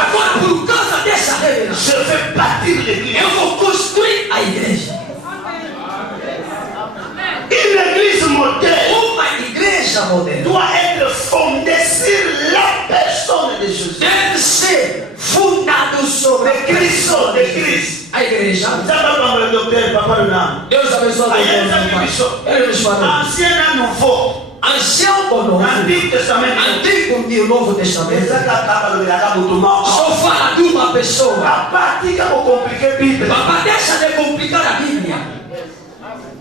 Agora, por causa dessa revelação, eu vou construir a igreja. Uma igreja moderna doit être fondée sur la personne de Jésus. deve ser fundado sobre Cristo de Cristo. A igreja. Deus abençoe. Ele nos falou. Ancien nouveau. Ancião ou novo? Antigo Testamento. Antigo e o Novo Testamento. Só fala de uma pessoa. Papa, deixa de complicar a Bíblia.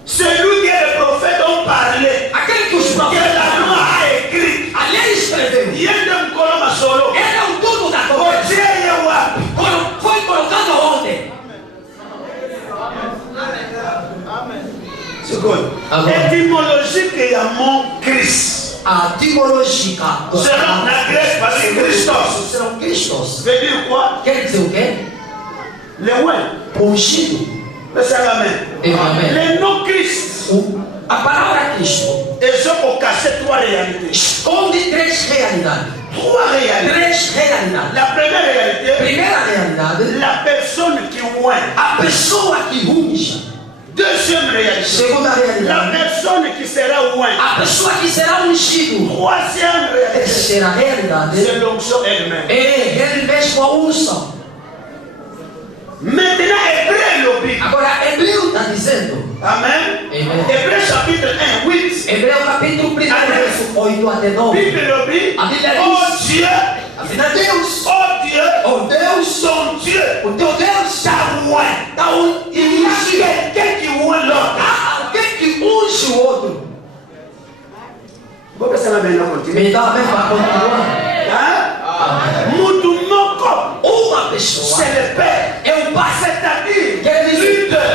Celui que é o profeta ont parlé. Aquele que os Que profetas la loi a écrit. ali ele escreveu. Ele Ele é o dono da conversa. Foi colocado onde? Étymologique et à mon Christ. A etimológica. Será na Grèce, parce que Christos. Serão Cristos. Veut dire quoi? Quer dizer o quê? Le ouin. Ungido. C'est la main. Amém. Le nom Christ. A palavra Cristo Et je peux cacher 3 réalités. Esconde 3 realidades. 3 réalités. 3 realidades. La première réalité, Primeira realidade, la personne qui oint. a pessoa que unge. Deuxième réalité, Segunda la realidade, personne qui sera oint. a pessoa que será ungido. Troisième réalité, Terceira realidade, c'est l'onction elle-même. é ele mesmo a unção. Maintenant, Hébreu lobby. Agora, Hebreu está dizendo, Amen. Amen. Hébreu chapitre 1, 8. Hebreu capítulo 1, verso 8 até 9. Bible lobby. A Bíblia Oh diz, Dieu, afinal Deus, oh Dieu, oh Deus, ton Dieu, o teu Deus t'a oint. está Il y a quelqu'un qui oint l'autre. há alguém que unge o outro. Vou pensar bem, não continue. Me dá a mesma continuar. Hein? Mutu moko, Uma pessoa c'est le Père. é o Pai, C'est-à-dire, Quer dizer, leader.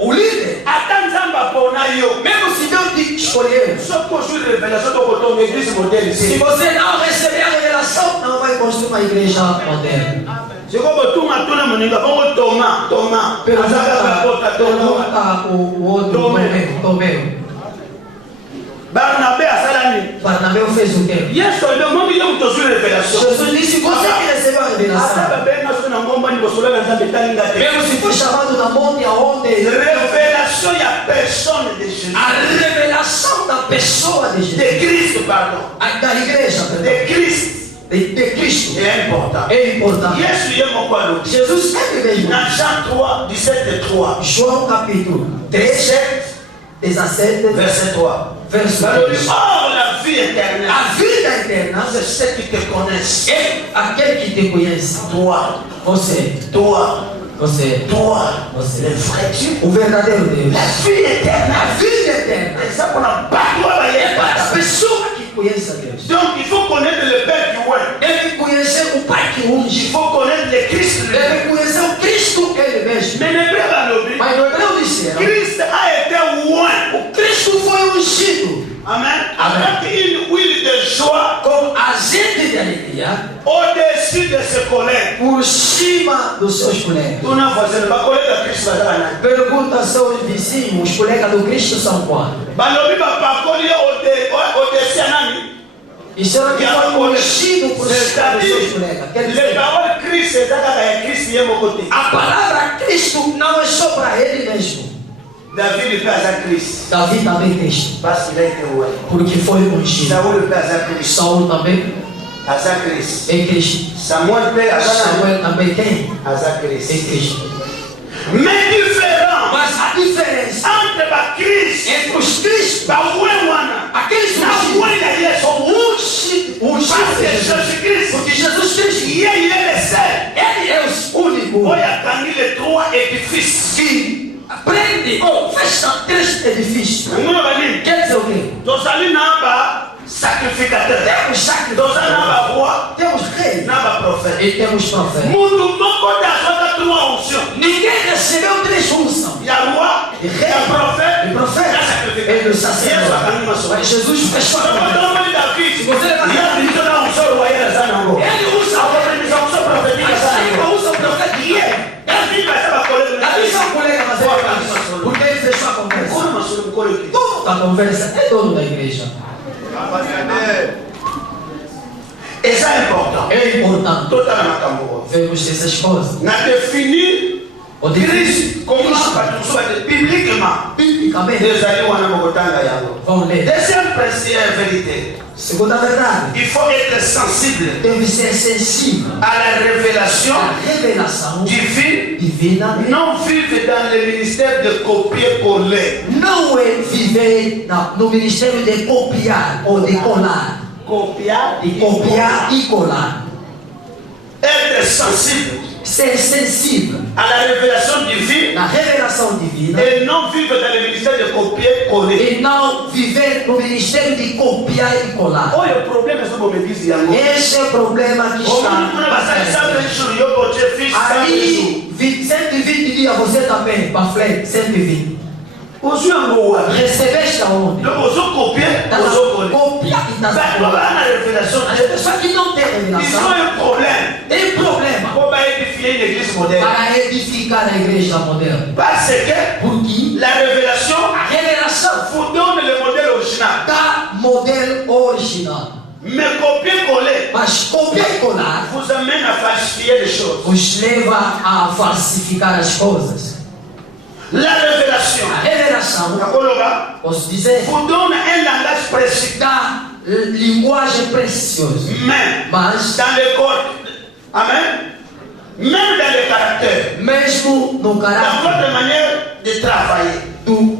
o líder. Ata nzamba pona yo. Mesmo se Deus te escolheu, Só construire révélation do botou uma église modèle se ici. você não receber a revelação, não vai construir uma igreja moderna. Se eu botou uma tona moninga, vamos tomar. Pergunta o outro Tomeu. Barnabé asalani. Barnabéu fez o quê? Yesu ndio mambo ya kutoshule révélation. Jesus disse: você que recebeu a revelação, Asa bebe na suna ngomba ni bosola na nzambe talinga te. mesmo se foi chamado na monte aonde Révélation ya personne de Jésus. a revelação da pessoa de Jesus, De Cristo, pardon. da igreja, perdão, De Cristo. de Cristo, É important. é importante. Yesu yemo kwa lo. Jesus ele mesmo. Na Jean 3, 17 et 3. João capítulo 3, 17, Verset 3. verso Alors, 3. or la vie éternelle, A vida eterna c'est ceux qui te connaissent. é aquele que te conhece. Toi, Você, toi, você, le vrai Dieu. o verdadeiro Deus. La vie éternelle. A vida eterna C'est ça qu'on a pas é para a pessoa que conhece a Deus. Donc, il faut connaître le Père qui oint. Deve conhecer o Pai que unge. Il faut connaître le Christ. Deve conhecer o Cristo ele mesmo. Mais ne peut pas l'oublier. Mas no Hebreu disseram, Christ a été oint. o Cristo foi ungido Amen. Avec une huile de joie com azeite de alegria au-dessus de ses collègues. por cima dos seus colegas. Tu n'as pas le collègue de Christ. Pergunta aos seus vizinhos, os colegas do Cristo são quantos? Balobi ba pakoli au-dessus à nani. Disseram que foi ungido por cima dos seus colegas. Quer Le dizer, parole Christ, c'est ça que Christ y est mon côté. a palavra Cristo não é só para ele mesmo. David le père à Christ. Davi também Cristo, Parce qu'il a été oint. porque foi ungido. Saoul le père à Christ. Saul também À sa Christ. é Cristo. Samuel le père à sa Samuel também quem? À É Christ. Cristo. Mais différent Mas a diferença entre ba Christ, entre os Cristos, ba oint wana, aqueles na oint ungidos, ya Yesu. ungidos, Parce que Jésus-Christ, porque Jesus Cristo, il est le seul. ele é o único Oya kangi les 3 édifices. que prende ou fecha 3 edifícios. Muna bani. Quer dizer o quê? Tozali na ba sacrificateur. Temos Tozali sacrifício, na ba roi, temos rei na ba prophète. e temos profeta. Mundo moko tazwaka 3 onction. Ninguém recebeu 3 unções. Ya roi, E rei, ya prophète, e profeta, ya e sacrificateur. do Yesu sacerdote. akangi maso. Mas Jesus fechou a Soko porta. tomoni David. Você leva- Ya biso na onction royale za nango. Ele usa a Akope biso onction prophétique Mas za aí nango. não usa o profeta. David basa ba collègue na Davi são colega, mas ele Bora, faz. Porque ele fechou a conversa. Kono masolo mukolo ki. Dono da conversa é dono da igreja. Et ça est important. É importante Total makambo. vermos essas coisas. Na définir O de Christ comment pas tout ça bibliquement. biblicamente, Ezali wana mokotanga yango. vão ler. Deuxième principe est vérité. Segunda verdade, Il faut être sensible deve ser sensível à la révélation à revelação divine. divina. Non vivre dans le ministère de copier-coller. Não é viver no ministério de copiar ou de colar. Copiar De copiar e colar. Être sensible Ser sensível à la révélation divine na revelação divina et non vivre dans le ministère de copier-coller. e não viver no ministério de copiar e colar. Oh, le problème est sur l'église yango. Esse é o problema que Oh, on a passé está. 120 jours, yo bote fils, 120 jours. Aí, 120 dias você também, panfleto, 120. Ozu yango wa. Recebeste aonde? Donc, ozo copier, Tá ozo coller. copia e tá Mais on a la révélation As de pessoas que não têm ils ont revelação un problème. têm problema Pour pas édifier une église moderne. para edificar a igreja moderna. Parce que Porque la révélation a revelação vous donne le modèle original. Dá modelo original. Mais copier-coller Mas copiar-colar vous amène à falsifier les choses. os leva a falsificar as coisas. La révélation, A revelação, posso dizer, vous donne un langage précis. dá linguagem preciosa. Mais Mas, dans les corps, amen, même dans les caractères, mesmo no dans caráter, votre manière de travailler.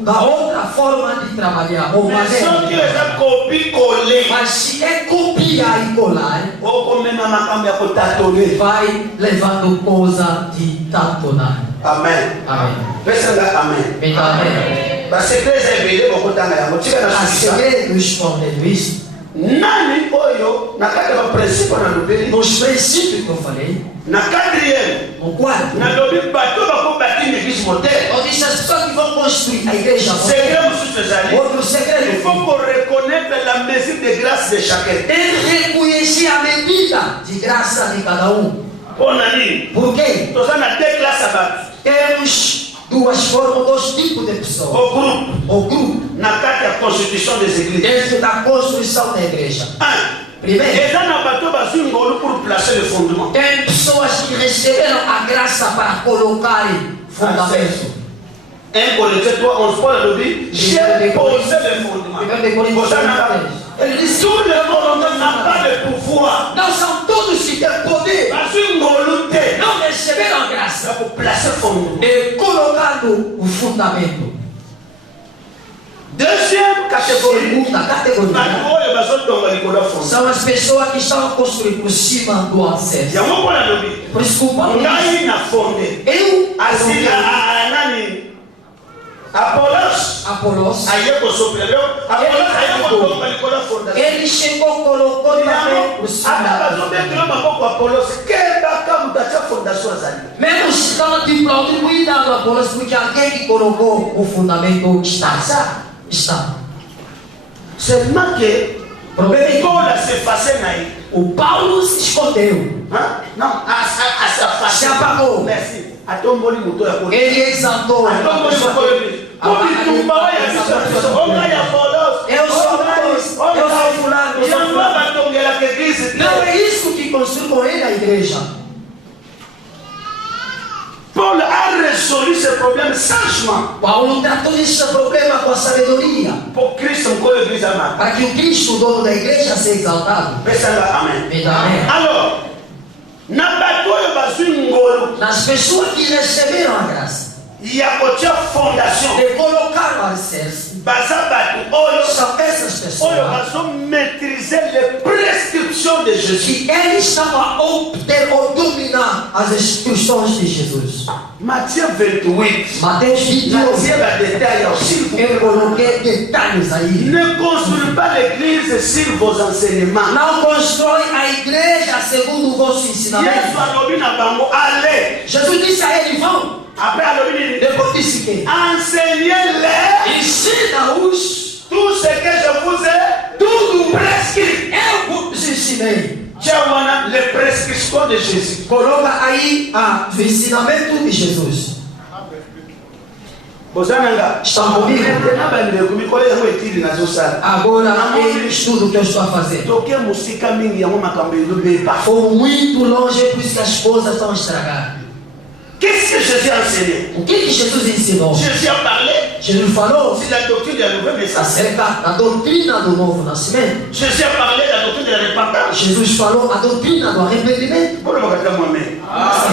da outra forma de trabalhar, ou Mais maneira sans de que trabalhar. ça copie-coller, Mas se é copiar e colar, ou même à ma caméra pour tâtonner. vai levando coisa de tatonar. Amen. Amém. Pensa lá, amen. Então, amém. Parce que les éveillés vont contar à la moitié de la Há société. segredos escondendo isso. Nani oyo, na cada princípio na lobby, Nos princípios que eu falei, na quatrième, no quarto, na lobby, bateau va pour bâtir une église moderne. eu disse as pessoas que vão construir a igreja. Secret, monsieur César. Outro Il segredo. faut qu'on reconnaisse la mesure de grâce de chacun. Tem que reconhecer a medida de graça de cada um. On a dit, Por quê? nous avons deux classes à battre. Temos duas formas, dois tipos de pessoas. Au groupe, O grupo, na carte de constitution des églises. dentro da construção da igreja. Un, Primeiro, et dans le bateau, va sur une golu pour placer le fondement. tem pessoas que receberam a graça para colocarem fundamento. 1 Corinthiens 3, 11, Paul a dit, j'ai posé le fondement. Primeiro de Coríntios Pour ça, 3:10. Ele disse: tout le monde n'a pas de pouvoir. não são todos que têm poder, Parce une volonté, não receberam a graça pour placer le fondement. de colocando o fundamento. Deuxième catégorie, Segunda categoria oyo bazotonga likolo ya fondement. são as pessoas que estão construindo por cima do alicerce. yango mpo na lobi Por isso, que o Paulo diz, ngai na fonde eu, asila nani Apolos Apolos, aye kosopela leo Apolos aye kotonga likolo ya fondation ele chegou, colocou também por cima. ata bazobetela maboko Apolos kebaka mutu atya fondation azali Mesmo se estava diplomado, cuidado, Apolos, porque alguém que colocou o fundamento está. Está. seulement que Problema é que Paul s'effacer na ye o Paulo se escondeu, non se apagou. merci atomboli moto ya kolo Ele exaltou. atomboli mokolo kobitumba oyo ya biso ongai Apolos Eu sou Apolos, eu sou fulano, eu sou yango fulano. batongelaka eglise Não é isso que construiu com ele a igreja. Paul a résolu ce problème sagement Paulo tratou desse problema com a sabedoria, pour Christ mokolo église amaka para que o Cristo, o dono da igreja, seja exaltado. pesanga amen Então, amém. alors na bato oyo bazwi ngolu Nas pessoas que receberam a graça ya kotia fondation de colocar o alicerce, baza bato oyo são essas pessoas oyo bazomaîtriser les prescriptions de Jésus que eles estavam a obter ou dominar as instruções de Jesus. Matthieu 28 Mateus 28, natie badetail ya s'il vous eu coloquei detalhes aí. ne construis pas l'église sur vos enseignements Não constrói a igreja segundo o vosso ensinamento. Yesu alobi na bango allez Jesus disse a ele: vão. après alobi nini Depois disse que enseignez-les ensina-os tout ce que je vous ai tudo prescrit. eu vos ensinei. Tiens, voilà les prescriptions de Jésus. Coloca aí o ensinamento de Jesus. Bozananga, Estão comigo? Agora é o estudo que eu estou a fazer. toke musika mingi yango makambo elobeba. Foram muito longe, por isso que as coisas estão estragadas. Qu'est-ce que Jésus a enseigné? O que Jesus ensinou? Jésus a parlé Jesus falou sur la doctrine de la nouvelle naissance. acerca da doutrina do novo nascimento. Jésus a parlé de la doctrine de la repentance. Jesus falou a doutrina do arrependimento. Bon, on va dire moi-même.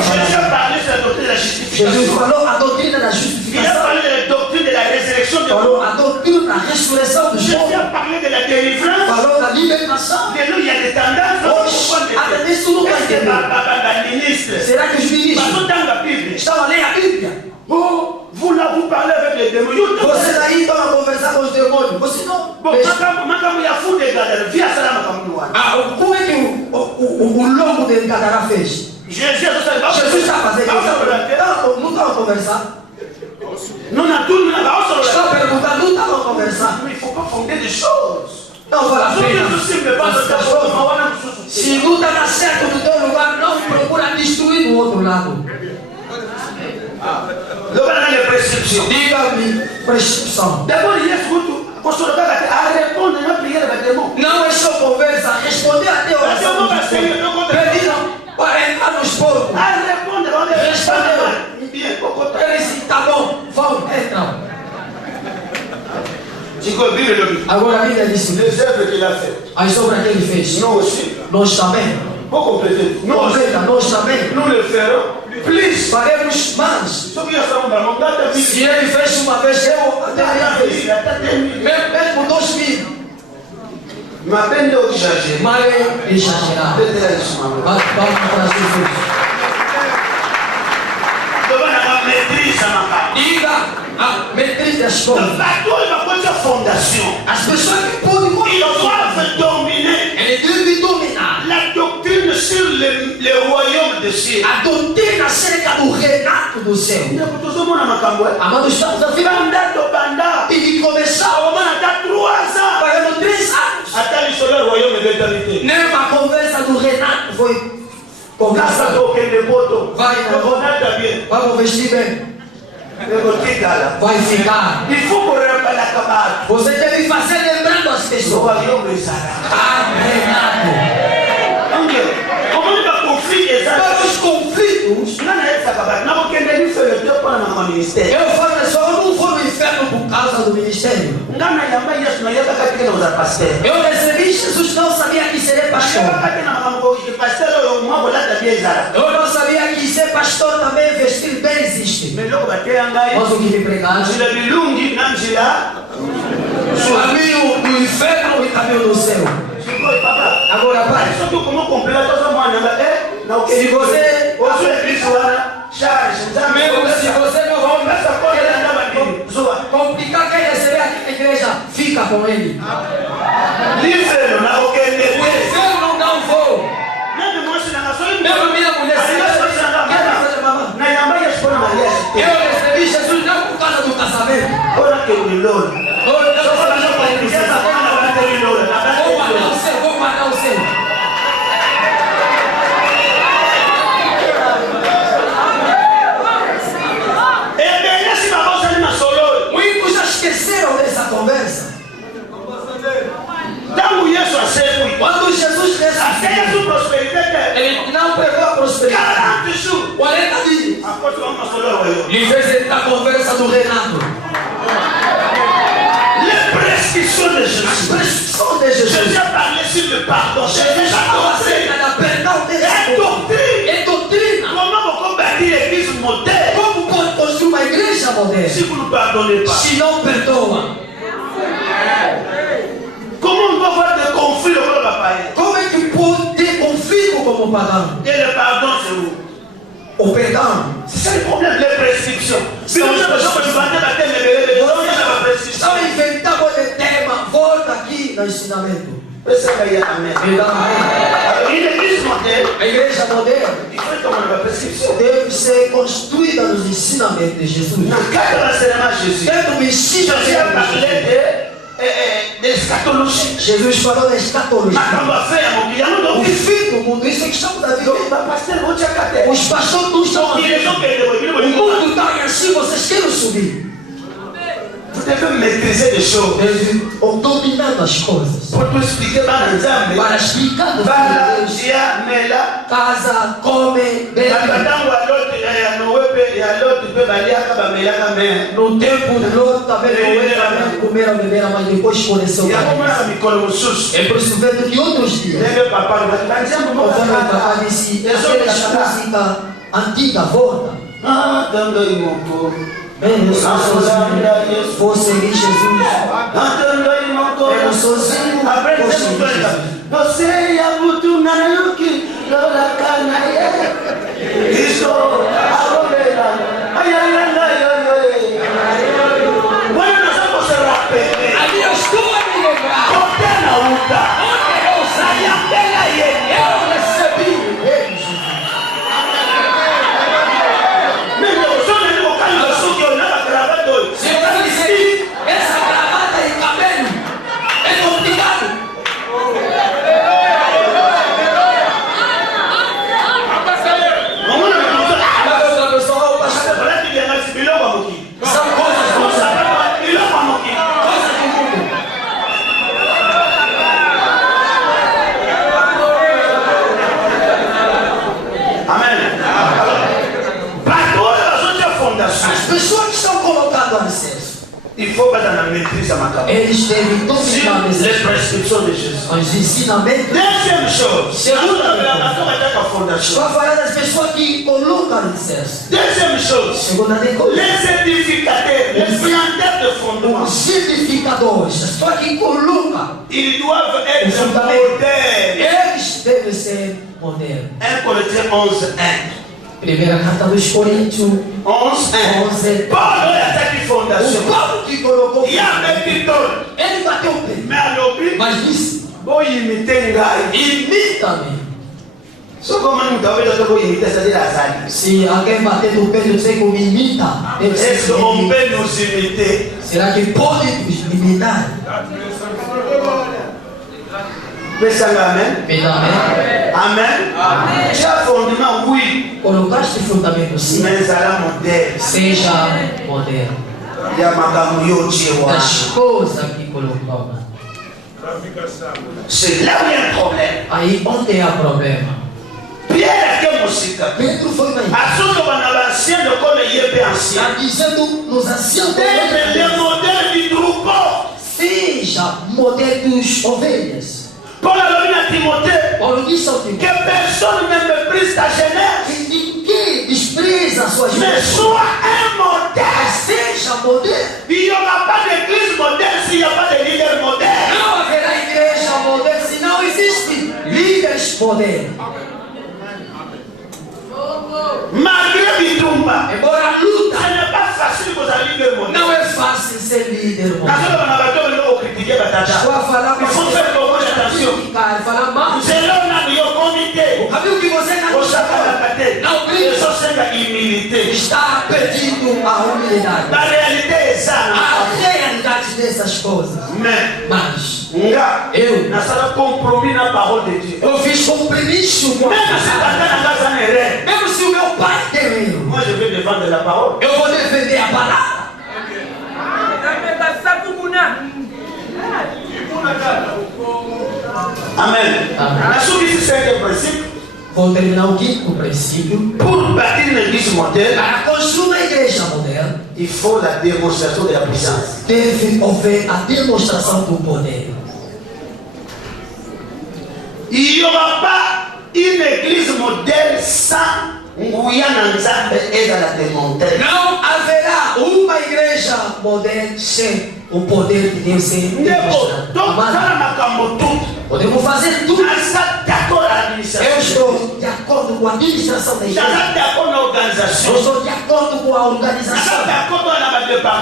Jésus a parlé sur la doctrine de la Jesus justification. falou a doutrina da Il a justificação. parlé de la doctrine de la résurrection de Falou a doutrina da ressurreição do Jésus corpo. a parlé de la délivrance. Falou da libertação. De nous, il y a des tendances. Hoje, até nisso não vai Est-ce que entender. ministre Será que os ministros dans la Bible estão a ler a Bíblia? Oh, vous là, vous parlez avec les démons. Você daí estão a conversar com os demônios. Você não. Bon, makamu ya funde gadara. Via sala makamu wana. Como é que o lobo de Gadará fez? Jesus Jesus está fazendo isso. Não estava a conversar. Não na tudo, na nossa Estava perguntando, não estava a conversar. Mais il faut pas fonder des choses. Não vale a pena. Se Se não está na certo no teu lugar, não procura destruir do outro lado. le prescription. Diga-me prescrição. D'abord, il y a ce que à répondre à la prière de démon. Não é só conversa, responder a Deus. Pedir para entrar no esporte. À répondre à la responder. Ele disse, tá bom, vamos, entra. Agora a Bíblia diz les œuvres qu'il a fait. as obras que ele fez. Nous aussi. Nós também. Pour compléter. Nós também. Nous le ferons. Plus. Faremos mais. Se ele fez uma vez, eu até mesmo 2000. Mas ele exagerar. Vamos para Jesus. Diga a maîtrise das coisas. As pessoas que podem dominer. Ele deve dominar. La doctrine sur le royaume des cieux. A doutrina acerca do reinato do céu. Amado, estamos a ver e começar há 3 ans. Pagando 3 anos. Até ele o royaume de l'éternité. Nem uma conversa do reinato foi conversada. Vamos vestir bem. Vai ficar. Você deve fazer lembrando as pessoas. Para os conflitos, eu falo só, eu não vou no inferno por causa do ministério. Eu recebi Jesus, não sabia que seria pastor. Eu não sabia que ser pastor também vestir bem existe. Mas o que me pregaste? O caminho do inferno e o caminho do céu. Agora, pai, se você não complicar quem receber aqui na igreja, fica com ele. O inferno não vou. Mesmo minha mulher, eu recebi Jesus não por causa do casamento. Vou matar o seu. Muitos já esqueceram dessa conversa. Quando Jesus ele não pregou a prosperidade. 40 dias. Ele fez a conversa do reinato. As prescrições de Jesus. Jesus a parlé sur le pardon. Jesus a parlé é doutrina. Comment bâtir l'église moderne? Como pode construir uma igreja moderna? Si vous ne pardonnez pas. Se não perdoa. Comment on doit avoir des conflits au païen? Como é que pode ter conflito como pagão? Et le pardon c'est où? O perdão. C'est ça le problème, les prescriptions. Só inventar coisa de tema. Volta aqui no ensinamento. A igreja moderna deve ser construída nos ensinamentos de Jesus. Dentro do ensino Jesus falou da escatologia. O fim do mundo, isso é que estamos a viver. Os pastores não estão a ver. O mundo está assim, vocês querem subir. Vous devez maîtriser les choses. Dominando as coisas. Para explicar para explicar do casa, come, bebe. No tempo de Ló também Noé comeram, beberam, mas depois escureceu. É por isso vendo que outros dias o papai disse aquela música antiga volta. Eu sou sozinho, vou seguir Jesus. Eu sozinho, vou seguir Jesus. Você é muito naruki, lola canaie. Isso, agora, ai ai ai ai ai. Quando nós vamos se repetir, ali eu estou a me lembrar. Até na luta, onde eu saí até aí, eu recebi. Essa gravata e cabelo é complicado. colocado alicerce. Il faut pas dans la maîtrise à ma campagne. Eles devem dominar Les prescriptions de Jésus. os ensinamentos. Deuxième chose. Estou a falar das pessoas que colocam alicerce. Deuxième chose. Segunda coisa. Les édificateurs, les planteurs de fondement. Os edificadores, as pessoas que colocam. Ils doivent être modernes. Eles devem ser modernos. 1 Corinthiens 11, 1. Primeira carta dos Coríntios 11. Paulo é até que fundação. O Paulo que colocou. E a meditor. Ele bateu o pé. Mas disse: vou imitar Ngai. Imita-me. Só como não talvez eu vou imitar essa direção. Se alguém bater no pé, eu sei como imita. Est-ce qu'on peut nous imiter? Será que pode nos imitar? Amém. Amém. Já fondement, oui. Colocaste fundamento sim. Mas será moderno. Seja moderno. E a magamu das coisas que colocou. C'est là où il y a un problème. Aí onde há problema. Pierre aqui é música. Pedro foi mais. Assunto para ancien de como ele é ancien. Está dizendo nos anciãos. Deve modelo de troupeau. Seja modelo dos ovelhas. Paulo a Timothée, Paulo disse ao Timóteo que personne ne méprise ta jeunesse. Que ninguém despreza a sua Mais juventude. sois un modèle. Seja modelo. Il n'y aura pas d'église modèle s'il n'y a pas de leader modèle. Não haverá igreja modelo se não existe líderes modelo. Malgré Bitumba, Embora a luta ce n'est pas facile pour un leader modèle. não é fácil ser líder modelo. Estou a falar Il faut faire beaucoup d'attention. Falar mal. C'est là où il y a un comité. Sabe o que você não humilité. está pedindo a humildade. La réalité est ça. A realidade dessas coisas. Mas eu compromis na parole de Dieu. Eu fiz compromisso com a palavra. Mesmo se o meu pai tem erro. Moi je vais défendre la parole. Eu vou defender a palavra. Amen. Vou terminar o quinto princípio. Pour bâtir une église modèle, Para construir uma igreja moderna, il faut la démonstration de la puissance. deve haver a demonstração do poder. Il n'y aura pas une église modèle sans Nguyana Nzambe et dans la démontrer. Não haverá uma igreja moderna sem o poder de Deus ser demonstrado. Podemos fazer tudo. Eu estou de acordo com a administração da igreja. Eu estou de acordo com a organização.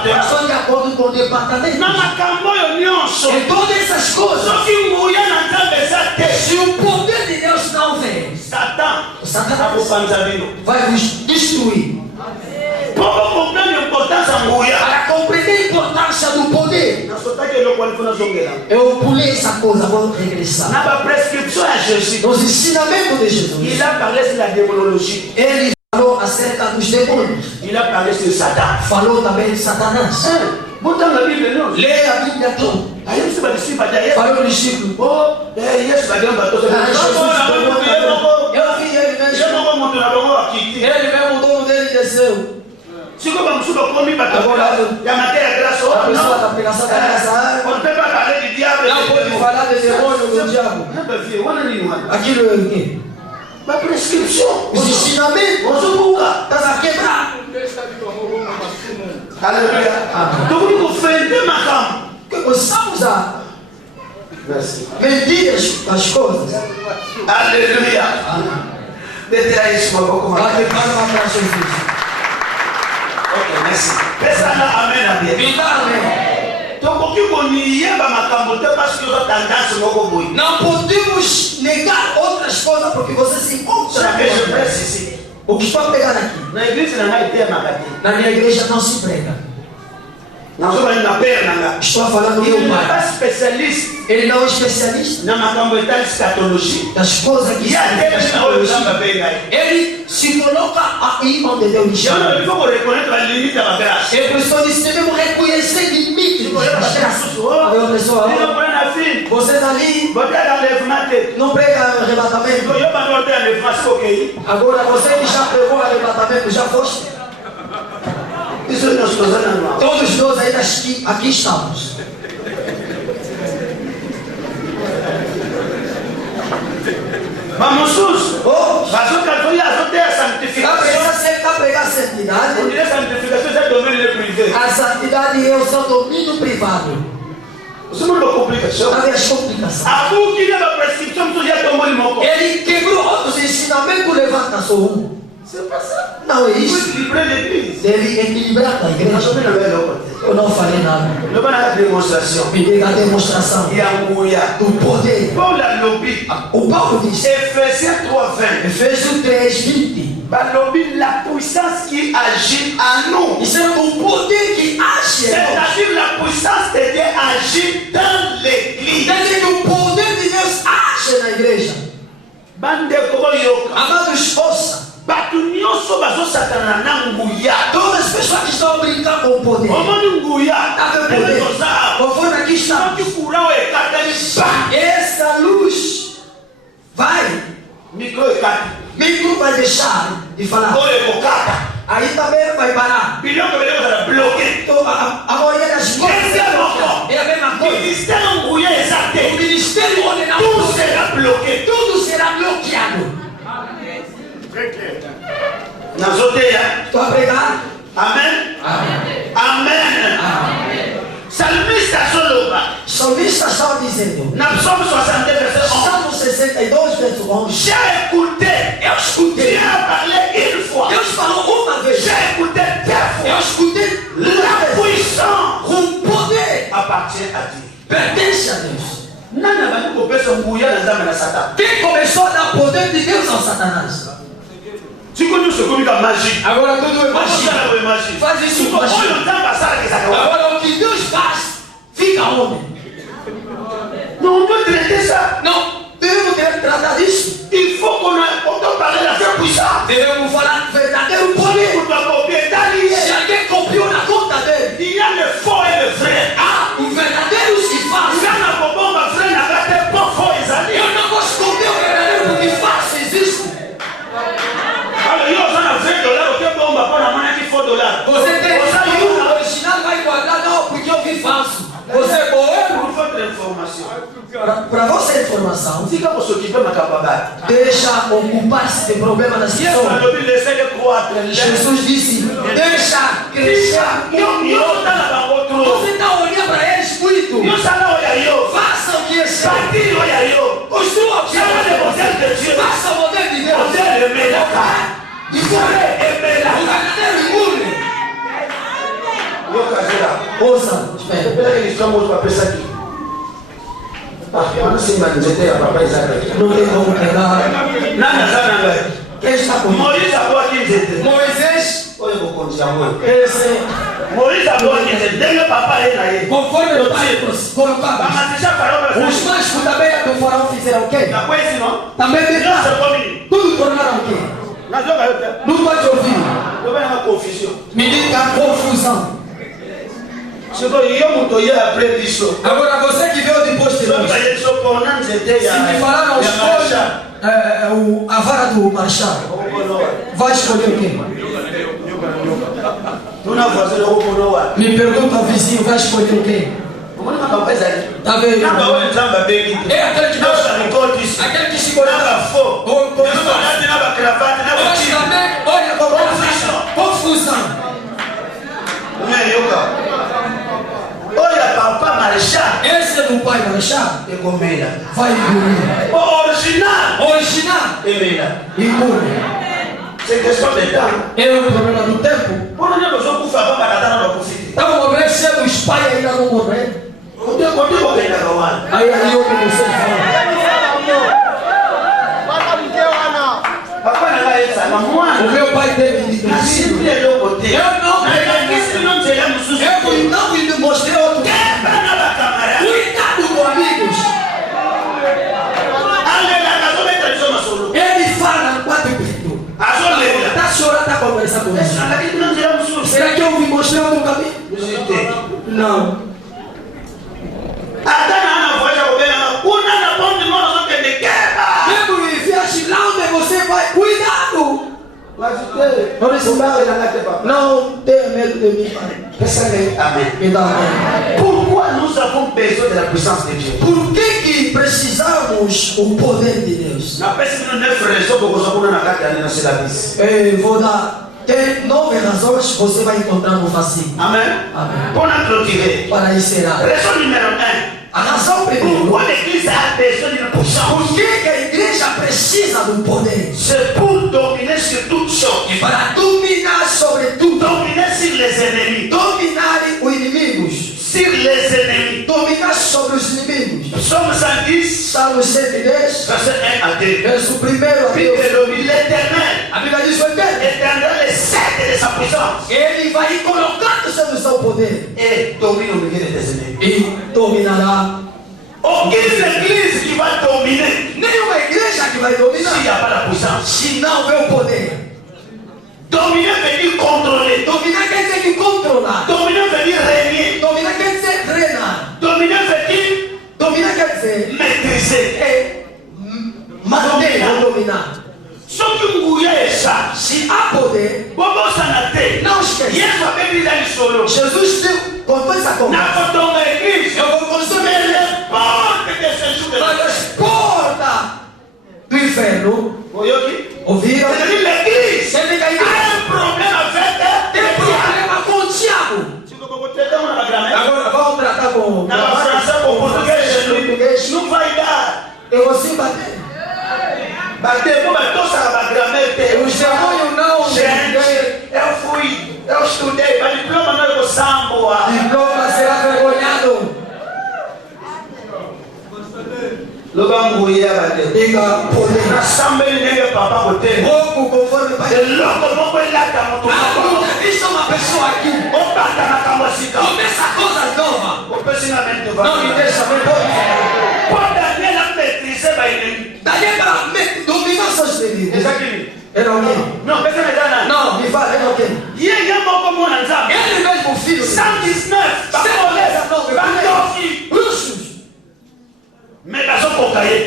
Eu estou de acordo com o departamento. Em todas essas coisas, se o poder de Deus não vem, o Satanás vai nos destruir. Para compreender a importância do poder, eu pulei essa coisa, vou regressar. Nos ensinamentos de Jesus, il a parlé sur la démonologie. ele falou acerca dos demônios. Il a parlé sur Satan. Falou também de Satanás. Botando a Bíblia, não? Leia a Bíblia toda. Aí você vai dizer para daí. Falou no discípulo. Jesus vai dar para todos. Eu vi ele mesmo. Ele mesmo, o dono dele desceu. Agora, a matéria graça. A pessoa da pregação da graça. On ne peut pas parler du diable. Não pode falar de demônio do diabo. Aquilo é o quê? A prescrição. Os ensinamentos. Está a quebrar. Aleluia. Então, vamos ofender Macam. Começamos a mentir as coisas. Aleluia. Detrai isso um pouco mais. Bate palma para Jesus. Ok, merci. Pensa na amém, amém. Não podemos negar outras coisas porque você se encontra. O que estou pegando aqui? Na minha igreja não se prega. Estou falando do meu pai. Ele não é especialista das coisas que ele se coloca aí onde Deus lhe chama. Eu estou dizendo, devemos reconhecer limites das graças. Vocês ali não pregam arrebatamento. Agora você que já pregou arrebatamento, já foste? Todos nós ainda aqui estamos. Vamos sus. Oh, mas o cantor ia ter a santificação. Está pregar a santidade. A santificação é domínio privado. A santidade é o seu domínio privado. Você não é complicação. Havia as complicações. A boca que leva a prescrição, você já tomou de mão. Ele quebrou outros ensinamentos, levanta só um. Não é isso. Deve equilibrar a igreja. Eu não falei nada. Não vai na demonstração. Me dê a demonstração do poder. O Paulo diz, Efésiens 3:20. Efésios 3:20. La puissance qui agit en nous. Isso é o poder que age. C'est-à-dire la puissance de Dieu agit dans l'église. Quer dizer que o poder de Deus age na igreja. Amados, ouça. Todas as pessoas que estão brincando com o poder. Conforme aqui está. Essa luz vai. Micro vai deixar de falar. Aí também vai parar. A maioria das coisas é a mesma coisa. O ministério ordenado. Tudo será bloqueado. Estou a pregar. Amém. Amém. Salmista estava dizendo. Na Psalmo 62, verset 11. Salmo 62, verset 11. J'ai écouté. Eu escutei. Dieu a parlé une fois. Deus falou uma vez. J'ai écouté deux fois. Eu escutei. La puissance. O poder appartient a Dieu. Pertence a Deus. Quem começou a dar poder de Deus ao Satanás? Agora tudo é magia. Faz isso com magia. Agora o que Deus faz, fica homem. Não pode tratar isso. Não, devemos tratar disso. Il faut qu'on parle da fé puissante. Devemos falar verdadeiro poder. Se alguém copiou na conta dele, il y a le faux et le vrai. O verdadeiro se faz. Eu não vou esconder o verdadeiro porque falso existe. Você tem o original, vai guardar, não, porque eu vi falso. Você é bom. Para você informação, deixa ocupar-se do problema das pessoas. Jesus disse, deixa crescer. Você está olhando para eles muito. Faça o que é certo. Construa o que é certo. Faça o poder de Deus. E foi o verdadeiro imune. Ouça, espera. Não tem como pegar. Quem está comigo? Moisés. Conforme o pai colocava. Os machos também do faraó fizeram o quê? Também fizeram. Tudo tornaram o quê? Não pode ouvir. Me diga confusão. Agora você que veio depois de nós. Se me falaram a vara do marchal, vai escolher o quê? Me pergunta ao vizinho, vai escolher o quê? Tá vendo? É aquele que se colava. Olha, confusão. Olha, papai marechal. Esse é do pai marechal. Vai engolir. Original. Engole. C'est questão de tempo. É o problema do tempo. Estava morrendo cedo, os pais ainda não morreram. Aí eu comecei a falar. O meu pai teve de eu não me mostrei outro. Cuidado com amigos. Ele fala quatro pessoas. Está chorando, está conversando com ele. Será que eu me mostrei outro caminho? Não. Mesmo me viaje lá onde você vai, cuidado. Não tenha medo de mim, Pai. Amen. Pourquoi nous avons besoin de la puissance de Dieu? Por que precisamos o poder de Deus? Vou dar 9 razões que você vai encontrar no versículo. Amen. Amen. Para encerrar. Raison numéro 1. A razão primeira. Pourquoi l'église a besoin d'une puissance? Por que a igreja precisa do poder? C'est pour dominer sur toutes choses. E para dominar sobre tudo. Dominer sur les ennemis. Dominar os inimigos. Sur les ennemis. Dominar sobre os inimigos. Psaume 110. Salmo 110. Verset 1 à 2. Verso 1 a 2. L'éternel. A Bíblia diz o Eterno. L'éternel est certain de sa puissance. Ele vai colocando sobre o seu poder. Et domine au milieu des ennemis. E dominará. Aucune église qui va dominer. Nenhuma igreja que vai dominar. S'il n'y a pas la puissance. Se não houver o poder. Dominer veut dire contrôler. Dominar quer dizer que controlar. Dominer veut dire régner. Dominar quer dizer treinar. Dominer veut dire. Dominar quer dizer maîtriser. É manter ou dominar. Só que essa. Se há poder, não esqueça. Jesus contou essa conversa. Eu vou construir as portas do inferno. Ouviram? Significa que tem problema com o diabo. Agora vamos tratar com português. Não vai dar. Eu vou sim bater. Os demônios não. Gente, eu estudei, mas diploma não é do sambo. Diploma será vergonhado. Diga poder. Pouco conforme vai. Nunca visto uma pessoa aqui. Começa coisas novas. Não me deixa ver. Daniel dominou seus inimigos. Era alguém? Não, me fala, era alguém? Ele mesmo filho. 119.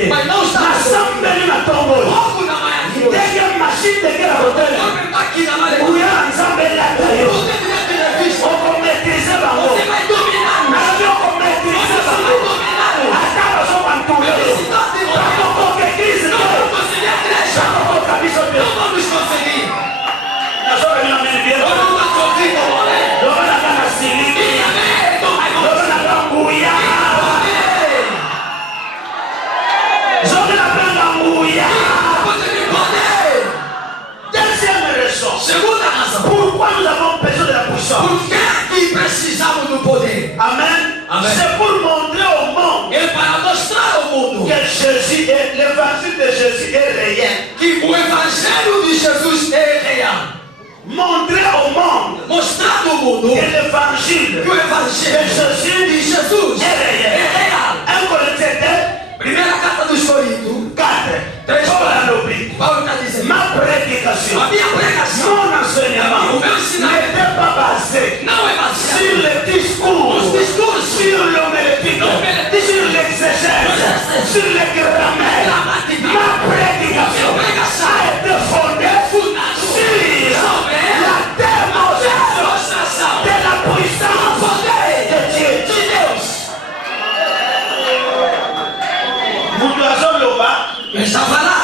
Mas não está pouco na você vai dominar. Não vamos conseguir. Segunda razão. Pourquoi nous avons besoin de la puissance? Por que precisamos do poder? Amen. Amen. C'est pour montrer au monde É para mostrar ao mundo que Jésus est, l'évangile de Jésus est réel. Que o evangelho de Jesus é real. Montrer au monde, mostrar ao mundo que l'évangile que o evangelho de Jesus é réel. É real. 1 Coríntiens, primeira carta dos Coríntios 3, Paulo está dizendo: ma prédication, a minha pregação, mon enseignement, o meu ensinamento n'était pas basé não é baseado sur le discours, sur l'homélétique, sur l'exégèse, sur le grammaire. Ma prédication a été fondée sur la démonstration de la puissance de Dieu. Eu estava lá.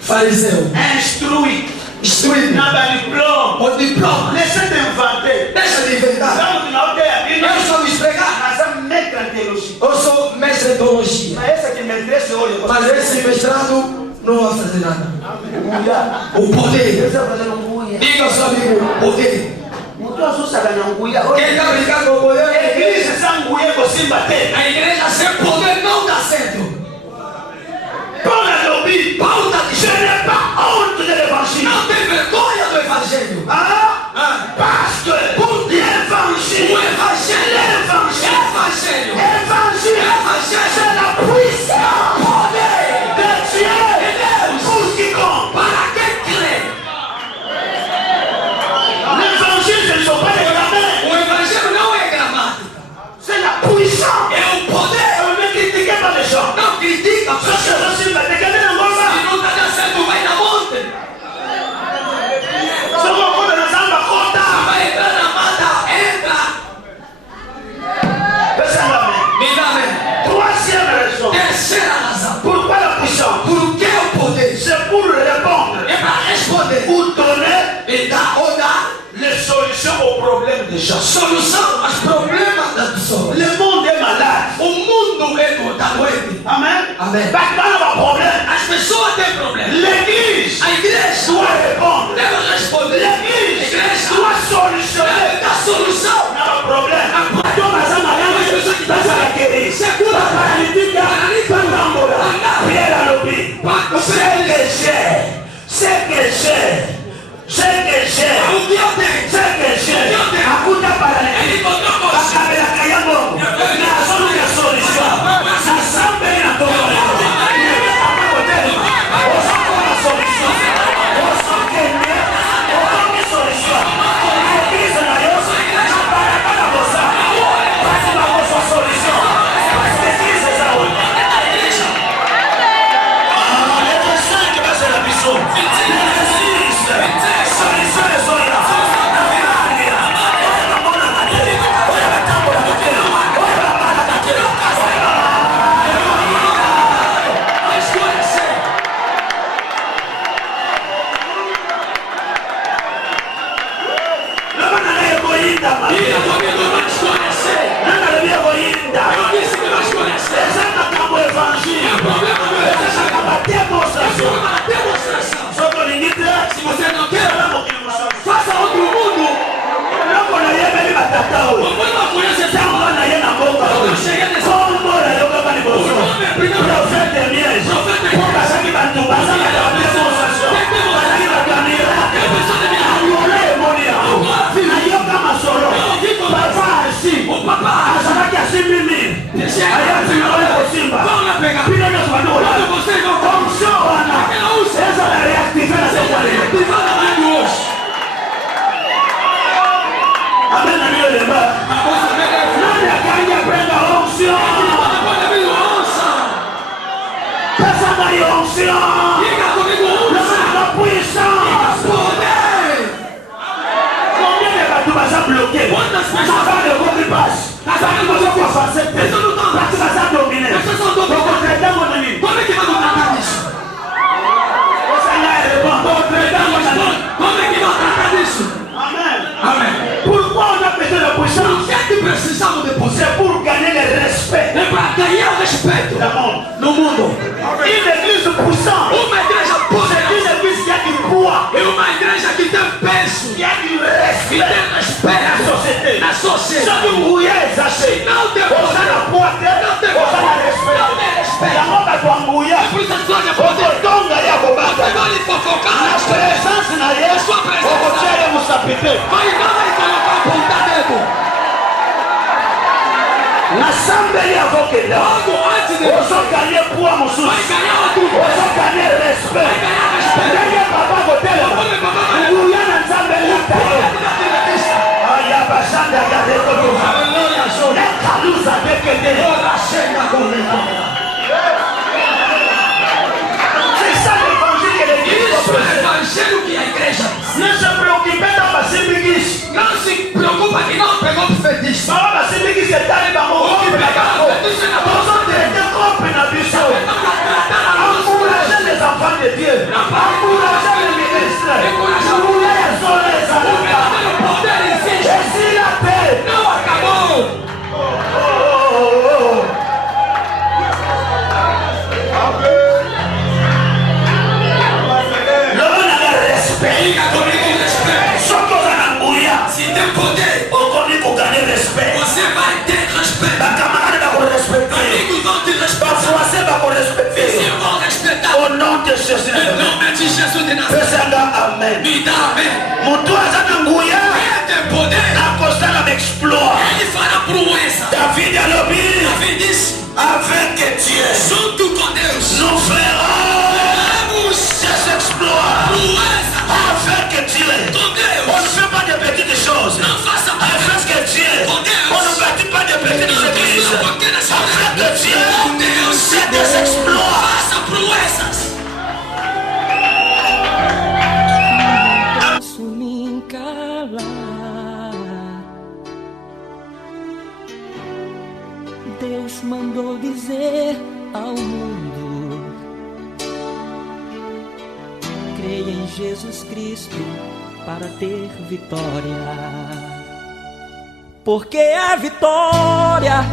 Fariseu. Instruído. O diploma. Deixa de inventar. Eu sou esfregar. Eu sou mestre em teologia. Mas esse mestrado não vai fazer nada. O poder. Diga ao seu amigo: poder. Quem está brincando com o poder? A igreja sem poder não dá certo. Paulo está dizendo: je n'ai pas honte de l'évangile. Não tem vergonha do evangelho. Parce que pour l'évangile, c'est la puissance de Dieu pour quiconque. Para quem crê. L'évangile, ce ne sont pas les grammaires. O evangelho não é gramática. C'est la puissance. É o poder. Amen. As pessoas têm problema. L'église doit répondre. L'église doit solutionner ta solution. Não há problema. C'est pour gagner le respect. No mundo. Une église puissante. C'est une église qui a du poids. Qui a du respect. La société. Ça nous brouille exagéré. On a la poids. On a le respect. La mort va t'embrouiller. Okotonga ya kobata. La présence na Yesu. Okotiele musapite. L'assemblée avokela. Oso gagné poids mosusu. Oso gagné respect. Ndenge papa kotela. Nguya na nzambe litayo. Aya bashanda gade koto. Hallelujah. Ekaluza dekede. C'est ça l'évangile que l'église. Ne se préoccupez pas de ces bigis. Não se preocupa que não pegou pro fetiche. Baba ces bigis c'est allé dans mon corps. Encouragez les enfants de Dieu. Encouragez les ministres. Jésus la paix. Não acabou. Si tem poder, você vai ter respeito. Amigos vão te respeitar. Au nom de Jésus. Amen. Me dá amém. Tem poder. Ele fará proeza. Davi disse: Avec Dieu, junto com Deus, nous ferons ces exploits. proeza. Avec Dieu, Com Deus. on ne fait pas de petites choses. Não faça Avec Dieu, Com Deus. on ne bâtit pas de petites églises. Avec Dieu, Com Deus. c'est des exploits. Faça proezas. Posso me calar. Deus mandou dizer ao mundo: creia em Jesus Cristo para ter vitória. Porque a vitória